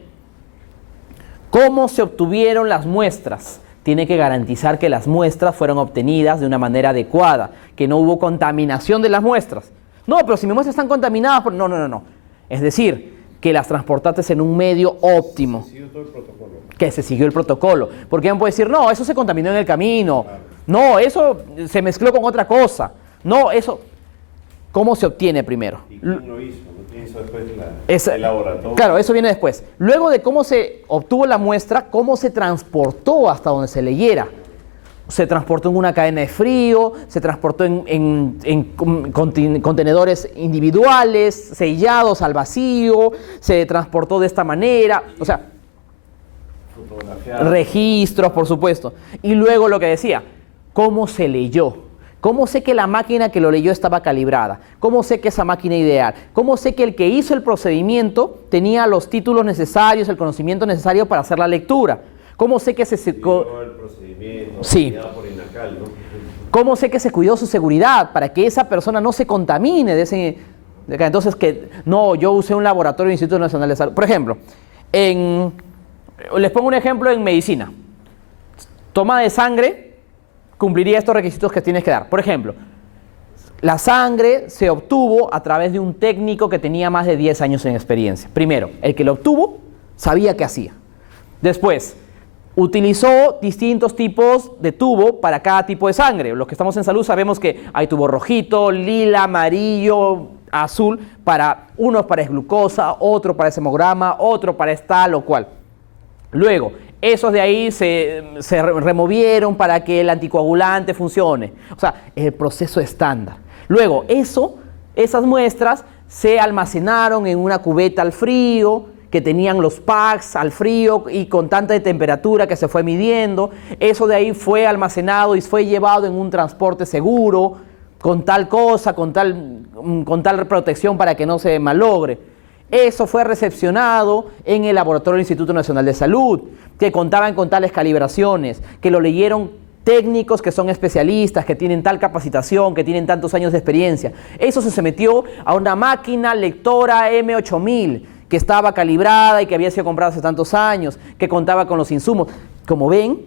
¿cómo se obtuvieron las muestras? Tiene que garantizar que las muestras fueron obtenidas de una manera adecuada, que no hubo contaminación de las muestras. No, pero si mis muestras están contaminadas, no. Es decir, que las transportaste en un medio óptimo. Se siguió todo el protocolo. Que se siguió el protocolo. Porque me puede decir, no, eso se contaminó en el camino. No, eso se mezcló con otra cosa. No, eso... ¿Cómo se obtiene primero? ¿Y quién lo hizo? ¿Quién hizo después el laboratorio? Claro, eso viene después. Luego de cómo se obtuvo la muestra, cómo se transportó hasta donde se leyera. Se transportó en una cadena de frío, se transportó en contenedores individuales, sellados al vacío, se transportó de esta manera, o sea, registros, por supuesto. Y luego lo que decía, ¿cómo se leyó? ¿Cómo sé que la máquina que lo leyó estaba calibrada? ¿Cómo sé que esa máquina ideal? ¿Cómo sé que el que hizo el procedimiento tenía los títulos necesarios, el conocimiento necesario para hacer la lectura? ¿Cómo sé que ¿Cómo sé que se cuidó su seguridad para que esa persona no se contamine de Entonces, no, yo usé un laboratorio del Instituto Nacional de Salud. Por ejemplo, les pongo un ejemplo en medicina. Toma de sangre cumpliría estos requisitos que tienes que dar. Por ejemplo, la sangre se obtuvo a través de un técnico que tenía más de 10 años en experiencia. Primero, el que lo obtuvo sabía qué hacía. Después, utilizó distintos tipos de tubo para cada tipo de sangre. Los que estamos en salud sabemos que hay tubo rojito, lila, amarillo, azul, unos para glucosa, otro para hemograma, otro para tal o cual. Luego, esos de ahí se removieron para que el anticoagulante funcione. O sea, el proceso estándar. Luego, esas muestras se almacenaron en una cubeta al frío, que tenían los packs al frío y con tanta temperatura que se fue midiendo. Eso de ahí fue almacenado y fue llevado en un transporte seguro, con tal cosa, con tal protección para que no se malogre. Eso fue recepcionado en el laboratorio del Instituto Nacional de Salud, que contaban con tales calibraciones, que lo leyeron técnicos que son especialistas, que tienen tal capacitación, que tienen tantos años de experiencia. Eso se metió a una máquina lectora M8000, que estaba calibrada y que había sido comprada hace tantos años, que contaba con los insumos. Como ven,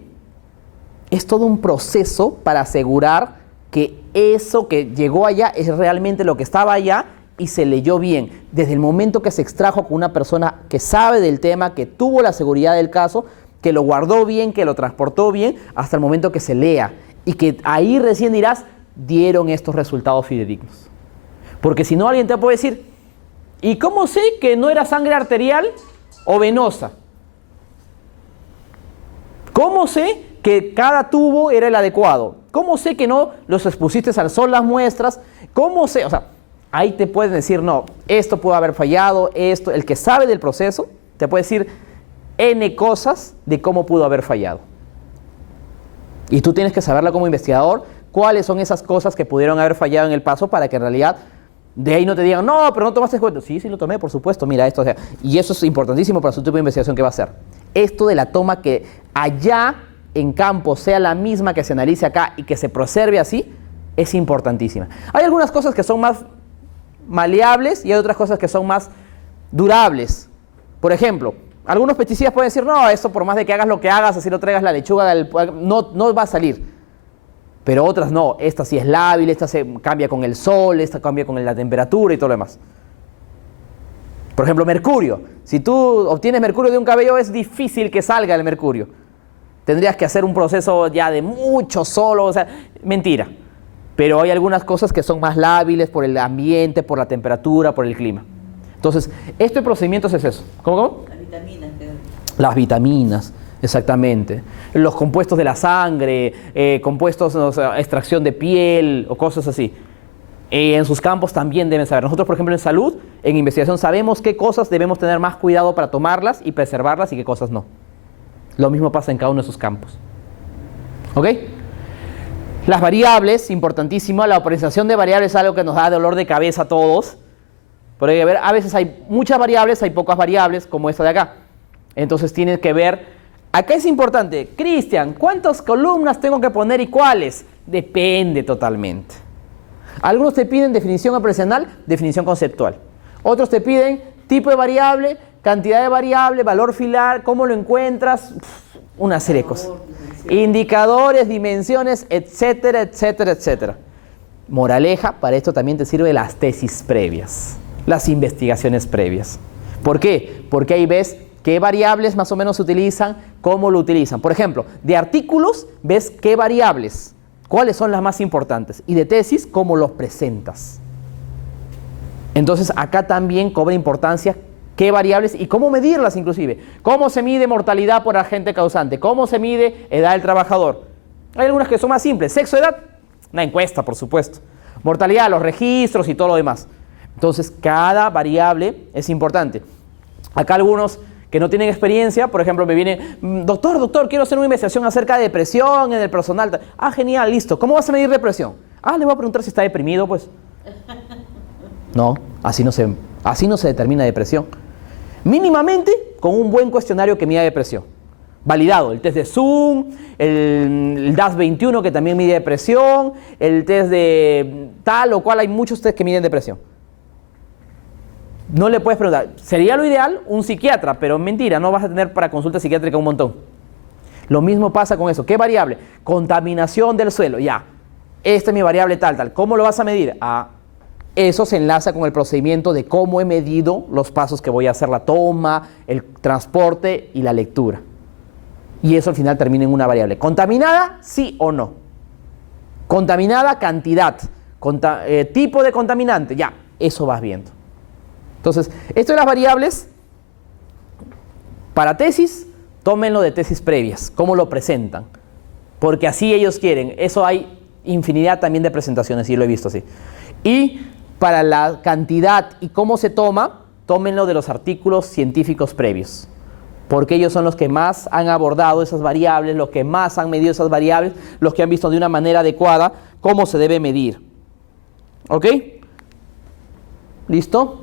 es todo un proceso para asegurar que eso que llegó allá es realmente lo que estaba allá y se leyó bien. Desde el momento que se extrajo con una persona que sabe del tema, que tuvo la seguridad del caso, que lo guardó bien, que lo transportó bien, hasta el momento que se lea. Y que ahí recién dirás, dieron estos resultados fidedignos. Porque si no, alguien te puede decir, ¿y cómo sé que no era sangre arterial o venosa? ¿Cómo sé que cada tubo era el adecuado? ¿Cómo sé que no los expusiste al sol las muestras? ¿Cómo sé? O sea, ahí te pueden decir, no, esto pudo haber fallado, esto. El que sabe del proceso te puede decir N cosas de cómo pudo haber fallado. Y tú tienes que saberla como investigador, cuáles son esas cosas que pudieron haber fallado en el paso para que en realidad de ahí no te digan, no, pero no tomaste cuenta. Sí, lo tomé, por supuesto, mira esto. O sea, y eso es importantísimo para su tipo de investigación que va a hacer. Esto de la toma que allá en campo sea la misma que se analice acá y que se preserve así, es importantísima. Hay algunas cosas que son más maleables y hay otras cosas que son más durables. Por ejemplo, algunos pesticidas pueden decir, no, esto por más de que hagas lo que hagas, así lo traigas la lechuga, no va a salir. Pero otras no, esta sí es lábil, esta se cambia con el sol, esta cambia con la temperatura y todo lo demás. Por ejemplo, mercurio. Si tú obtienes mercurio de un cabello, es difícil que salga el mercurio. Tendrías que hacer un proceso ya de mucho sol, o sea, mentira. Pero hay algunas cosas que son más lábiles por el ambiente, por la temperatura, por el clima. Entonces, este procedimiento es eso. ¿Cómo? Las vitaminas. Las vitaminas. Exactamente. Los compuestos de la sangre, compuestos, o sea, extracción de piel o cosas así. En sus campos también deben saber. Nosotros, por ejemplo, en salud, en investigación, sabemos qué cosas debemos tener más cuidado para tomarlas y preservarlas y qué cosas no. Lo mismo pasa en cada uno de sus campos. ¿Ok? Las variables, importantísimo. La operación de variables es algo que nos da dolor de cabeza a todos. Porque a veces hay muchas variables, hay pocas variables, como esta de acá. Entonces tienes que ver. Acá es importante, Cristian, ¿cuántas columnas tengo que poner y cuáles? Depende totalmente. Algunos te piden definición operacional, definición conceptual. Otros te piden tipo de variable, cantidad de variable, valor filar, cómo lo encuentras, una serie de cosas. Indicadores, dimensiones, etcétera, etcétera, etcétera. Moraleja, para esto también te sirven las tesis previas, las investigaciones previas. ¿Por qué? Porque ahí ves qué variables más o menos se utilizan, cómo lo utilizan. Por ejemplo, de artículos ves qué variables, cuáles son las más importantes. Y de tesis, cómo los presentas. Entonces, acá también cobra importancia qué variables y cómo medirlas inclusive. Cómo se mide mortalidad por agente causante, cómo se mide edad del trabajador. Hay algunas que son más simples. Sexo, edad, una encuesta, por supuesto. Mortalidad, los registros y todo lo demás. Entonces, cada variable es importante. Acá algunos que no tienen experiencia, por ejemplo, me viene, doctor, quiero hacer una investigación acerca de depresión en el personal. Ah, genial, listo. ¿Cómo vas a medir depresión? Ah, le voy a preguntar si está deprimido, pues. No, así no se determina depresión. Mínimamente con un buen cuestionario que mida depresión. Validado, el test de Zoom, el DAS-21 que también mide depresión, el test de tal o cual, hay muchos test que miden depresión. no le puedes preguntar. Sería lo ideal un psiquiatra, pero mentira, no vas a tener para consulta psiquiátrica un montón. Lo mismo pasa con eso. ¿Qué variable? Contaminación del suelo, ya. Esta es mi variable tal. ¿Cómo lo vas a medir? Eso se enlaza con el procedimiento de cómo he medido los pasos que voy a hacer, la toma, el transporte y la lectura. Y eso al final termina en una variable. ¿Contaminada? Sí o no. Contaminada, cantidad. Tipo de contaminante, ya. Eso vas viendo. Entonces, esto de las variables, para tesis, tómenlo de tesis previas, cómo lo presentan. Porque así ellos quieren. Eso hay infinidad también de presentaciones, y lo he visto así. Y para la cantidad y cómo se toma, tómenlo de los artículos científicos previos. Porque ellos son los que más han abordado esas variables, los que más han medido esas variables, los que han visto de una manera adecuada cómo se debe medir. ¿Ok? ¿Listo?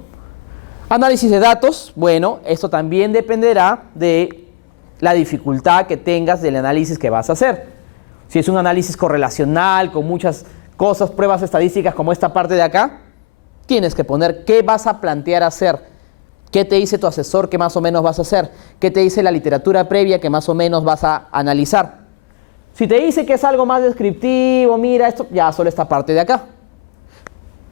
Análisis de datos. Bueno, esto también dependerá de la dificultad que tengas del análisis que vas a hacer. Si es un análisis correlacional, con muchas cosas, pruebas estadísticas como esta parte de acá, tienes que poner qué vas a plantear hacer. ¿Qué te dice tu asesor que más o menos vas a hacer? ¿Qué te dice la literatura previa que más o menos vas a analizar? Si te dice que es algo más descriptivo, mira esto, ya solo esta parte de acá.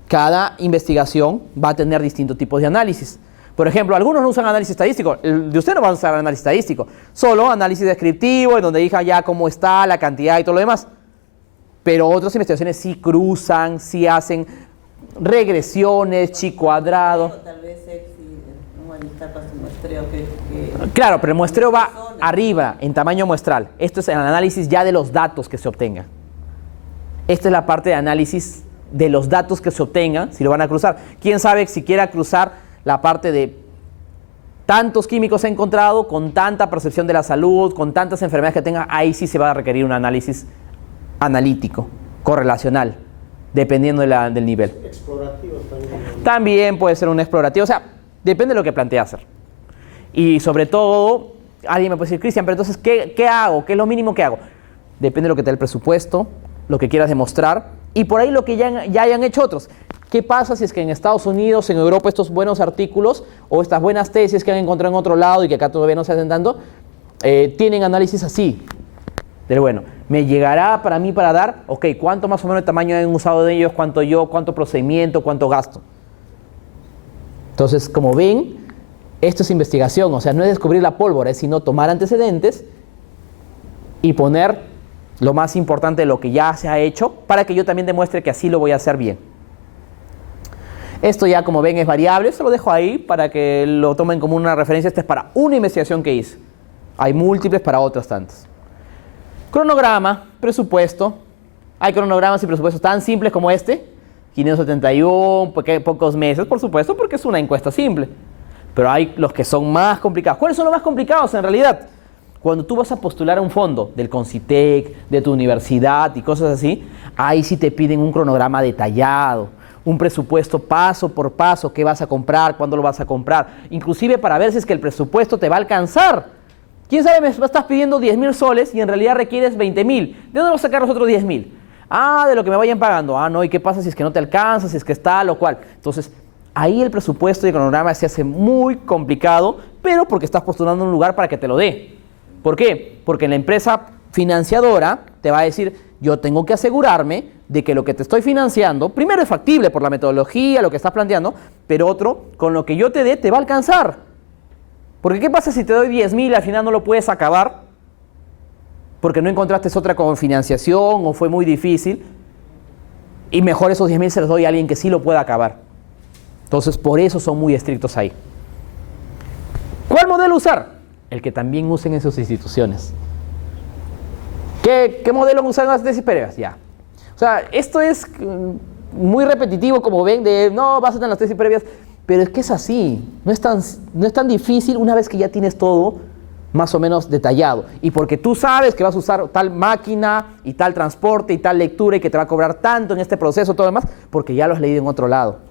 Cada investigación va a tener distintos tipos de análisis. Por ejemplo, algunos no usan análisis estadístico. El de usted no va a usar análisis estadístico. Solo análisis descriptivo, en donde diga ya cómo está, la cantidad y todo lo demás. Pero otras investigaciones sí cruzan, sí hacen regresiones, chi cuadrado. Tal vez un muestreo que Claro, pero el muestreo va arriba en tamaño muestral. Esto es el análisis ya de los datos que se obtengan. Esta es la parte de análisis de los datos que se obtengan, si lo van a cruzar. ¿Quién sabe si quiera cruzar la parte de tantos químicos he encontrado, con tanta percepción de la salud, con tantas enfermedades que tenga? Ahí sí se va a requerir un análisis analítico, correlacional, dependiendo del nivel. Explorativo también. También puede ser un explorativo, o sea, depende de lo que plantea hacer. Y sobre todo, alguien me puede decir, Cristian, pero entonces, ¿qué hago? ¿Qué es lo mínimo que hago? Depende de lo que te dé el presupuesto, lo que quieras demostrar, y por ahí lo que ya hayan hecho otros. ¿Qué pasa si es que en Estados Unidos, en Europa, estos buenos artículos o estas buenas tesis que han encontrado en otro lado y que acá todavía no se hacen tanto, tienen análisis así? Pero bueno, me llegará para mí para dar, ok, ¿cuánto más o menos de tamaño han usado de ellos? ¿Cuánto procedimiento? ¿Cuánto gasto? Entonces, como ven, esto es investigación, o sea, no es descubrir la pólvora, es sino tomar antecedentes y poner lo más importante de lo que ya se ha hecho para que yo también demuestre que así lo voy a hacer bien. Esto ya, como ven, es variable, se lo dejo ahí para que lo tomen como una referencia. Este es para una investigación que hice. Hay múltiples para otras tantas. Cronograma, presupuesto. Hay cronogramas y presupuestos tan simples como este. 571, pocos meses, por supuesto, porque es una encuesta simple. Pero hay los que son más complicados. ¿Cuáles son los más complicados en realidad? Cuando tú vas a postular a un fondo del CONCITEC, de tu universidad y cosas así, ahí sí te piden un cronograma detallado, un presupuesto paso por paso, qué vas a comprar, cuándo lo vas a comprar, inclusive para ver si es que el presupuesto te va a alcanzar. ¿Quién sabe? Me estás pidiendo 10.000 soles y en realidad requieres 20.000. ¿De dónde vas a sacar los otros 10.000? De lo que me vayan pagando. No, ¿y qué pasa si es que no te alcanza, si es que está lo cual? Entonces, ahí el presupuesto y el cronograma se hace muy complicado, pero porque estás postulando un lugar para que te lo dé. ¿Por qué? Porque la empresa financiadora te va a decir, yo tengo que asegurarme de que lo que te estoy financiando, primero es factible por la metodología, lo que estás planteando, pero otro, con lo que yo te dé, te va a alcanzar. Porque ¿qué pasa si te doy 10.000 y al final no lo puedes acabar? Porque no encontraste otra con financiación o fue muy difícil. Y mejor esos 10.000 se los doy a alguien que sí lo pueda acabar. Entonces, por eso son muy estrictos ahí. ¿Cuál modelo usar? El que también usen en sus instituciones. ¿Qué modelo usan las tesis previas? Ya. O sea, esto es muy repetitivo, como ven, de no, vas a tener las tesis previas, pero es que es así. No es tan difícil una vez que ya tienes todo más o menos detallado. Y porque tú sabes que vas a usar tal máquina y tal transporte y tal lectura y que te va a cobrar tanto en este proceso, todo lo demás, porque ya lo has leído en otro lado.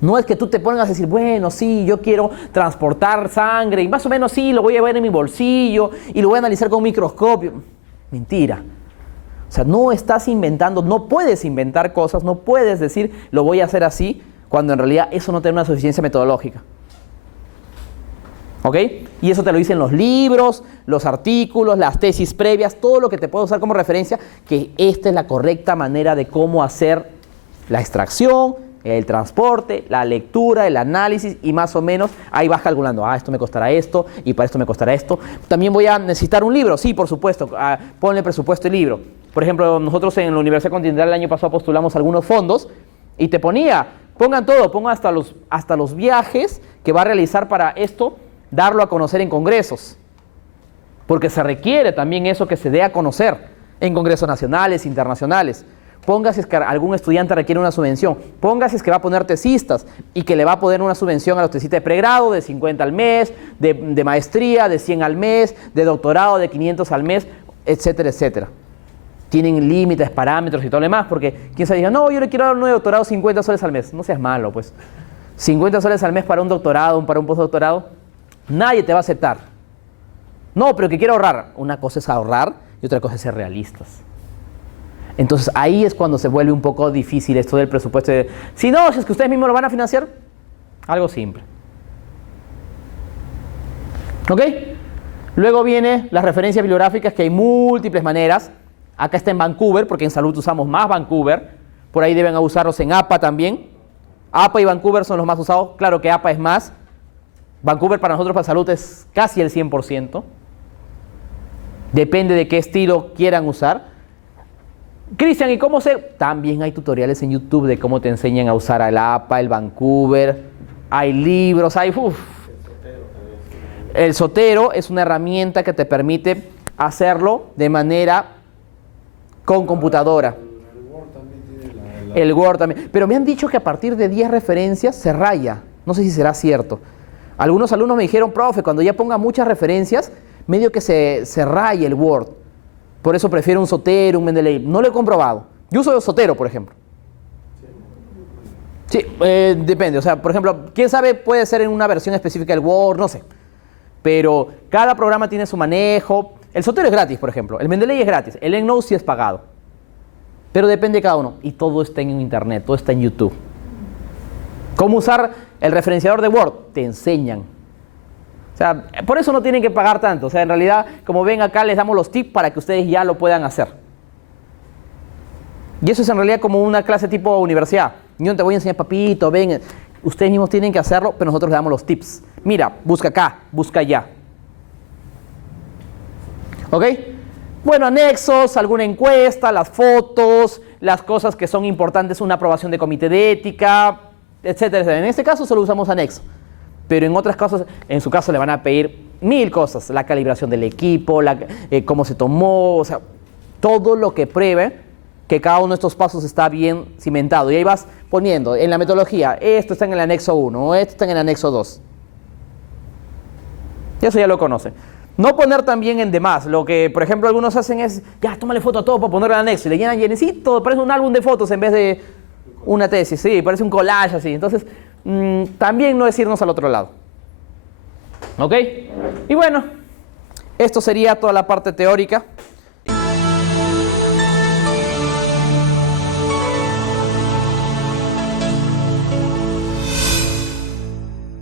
No es que tú te pongas a decir, bueno, sí, yo quiero transportar sangre y más o menos sí, lo voy a ver en mi bolsillo y lo voy a analizar con un microscopio. Mentira. O sea, no estás inventando, no puedes inventar cosas, no puedes decir, lo voy a hacer así, cuando en realidad eso no tiene una suficiencia metodológica. ¿Ok? Y eso te lo dicen los libros, los artículos, las tesis previas, todo lo que te puede usar como referencia, que esta es la correcta manera de cómo hacer la extracción, el transporte, la lectura, el análisis y más o menos ahí vas calculando, esto me costará esto y para esto me costará esto. También voy a necesitar un libro, sí, por supuesto, ponle presupuesto y libro. Por ejemplo, nosotros en la Universidad Continental el año pasado postulamos algunos fondos y te pongan todo, pongan hasta los viajes que va a realizar para esto, darlo a conocer en congresos, porque se requiere también eso que se dé a conocer en congresos nacionales, internacionales. Ponga si es que algún estudiante requiere una subvención, ponga si es que va a poner tesistas y que le va a poner una subvención a los tesistas de pregrado de 50 al mes, de maestría de 100 al mes, de doctorado de 500 al mes, etcétera, etcétera. Tienen límites, parámetros y todo lo demás, porque quien se diga, no, yo le quiero dar un nuevo doctorado 50 soles al mes. No seas malo, pues. 50 soles al mes para un doctorado, para un postdoctorado, nadie te va a aceptar. No, pero que quiero ahorrar. Una cosa es ahorrar y otra cosa es ser realistas. Entonces ahí es cuando se vuelve un poco difícil esto del presupuesto. Si no, si es que ustedes mismos lo van a financiar, algo simple. ¿Ok? Luego viene las referencias bibliográficas, que hay múltiples maneras. Acá está en Vancouver, porque en salud usamos más Vancouver. Por ahí deben usarlos en APA también. APA y Vancouver son los más usados. Claro que APA es más. Vancouver para nosotros, para salud, es casi el 100%. Depende de qué estilo quieran usar. Cristian, ¿y cómo sé? También hay tutoriales en YouTube de cómo te enseñan a usar el APA, el Vancouver. Hay libros, hay... El Zotero es una herramienta que te permite hacerlo de manera con computadora. El Word también. Pero me han dicho que a partir de 10 referencias se raya. No sé si será cierto. Algunos alumnos me dijeron, profe, cuando ya ponga muchas referencias, medio que se raya el Word. Por eso prefiero un Zotero, un Mendeley. No lo he comprobado. Yo uso el Zotero, por ejemplo. Sí, depende. O sea, por ejemplo, quién sabe, puede ser en una versión específica del Word, no sé. Pero cada programa tiene su manejo. El Zotero es gratis, por ejemplo. El Mendeley es gratis. El EndNote sí es pagado. Pero depende de cada uno. Y todo está en internet, todo está en YouTube. ¿Cómo usar el referenciador de Word? Te enseñan. O sea, por eso no tienen que pagar tanto. O sea, en realidad, como ven acá, les damos los tips para que ustedes ya lo puedan hacer. Y eso es en realidad como una clase tipo universidad. Yo no te voy a enseñar, papito, ven. Ustedes mismos tienen que hacerlo, pero nosotros les damos los tips. Mira, busca acá, busca allá. ¿Ok? Bueno, anexos, alguna encuesta, las fotos, las cosas que son importantes, una aprobación de comité de ética, etcétera, etcétera. En este caso solo usamos anexo. Pero en otras cosas, en su caso le van a pedir 1000 cosas. La calibración del equipo, cómo se tomó, o sea, todo lo que pruebe que cada uno de estos pasos está bien cimentado. Y ahí vas poniendo en la metodología, esto está en el anexo 1, esto está en el anexo 2. Y eso ya lo conocen. No poner también en demás. Lo que, por ejemplo, algunos hacen es, ya, tómale foto a todo para ponerlo en el anexo. Y le llenan llenecito, parece un álbum de fotos en vez de una tesis. Sí, parece un collage así. Entonces, también no es irnos al otro lado. ¿Ok? Y bueno, esto sería toda la parte teórica.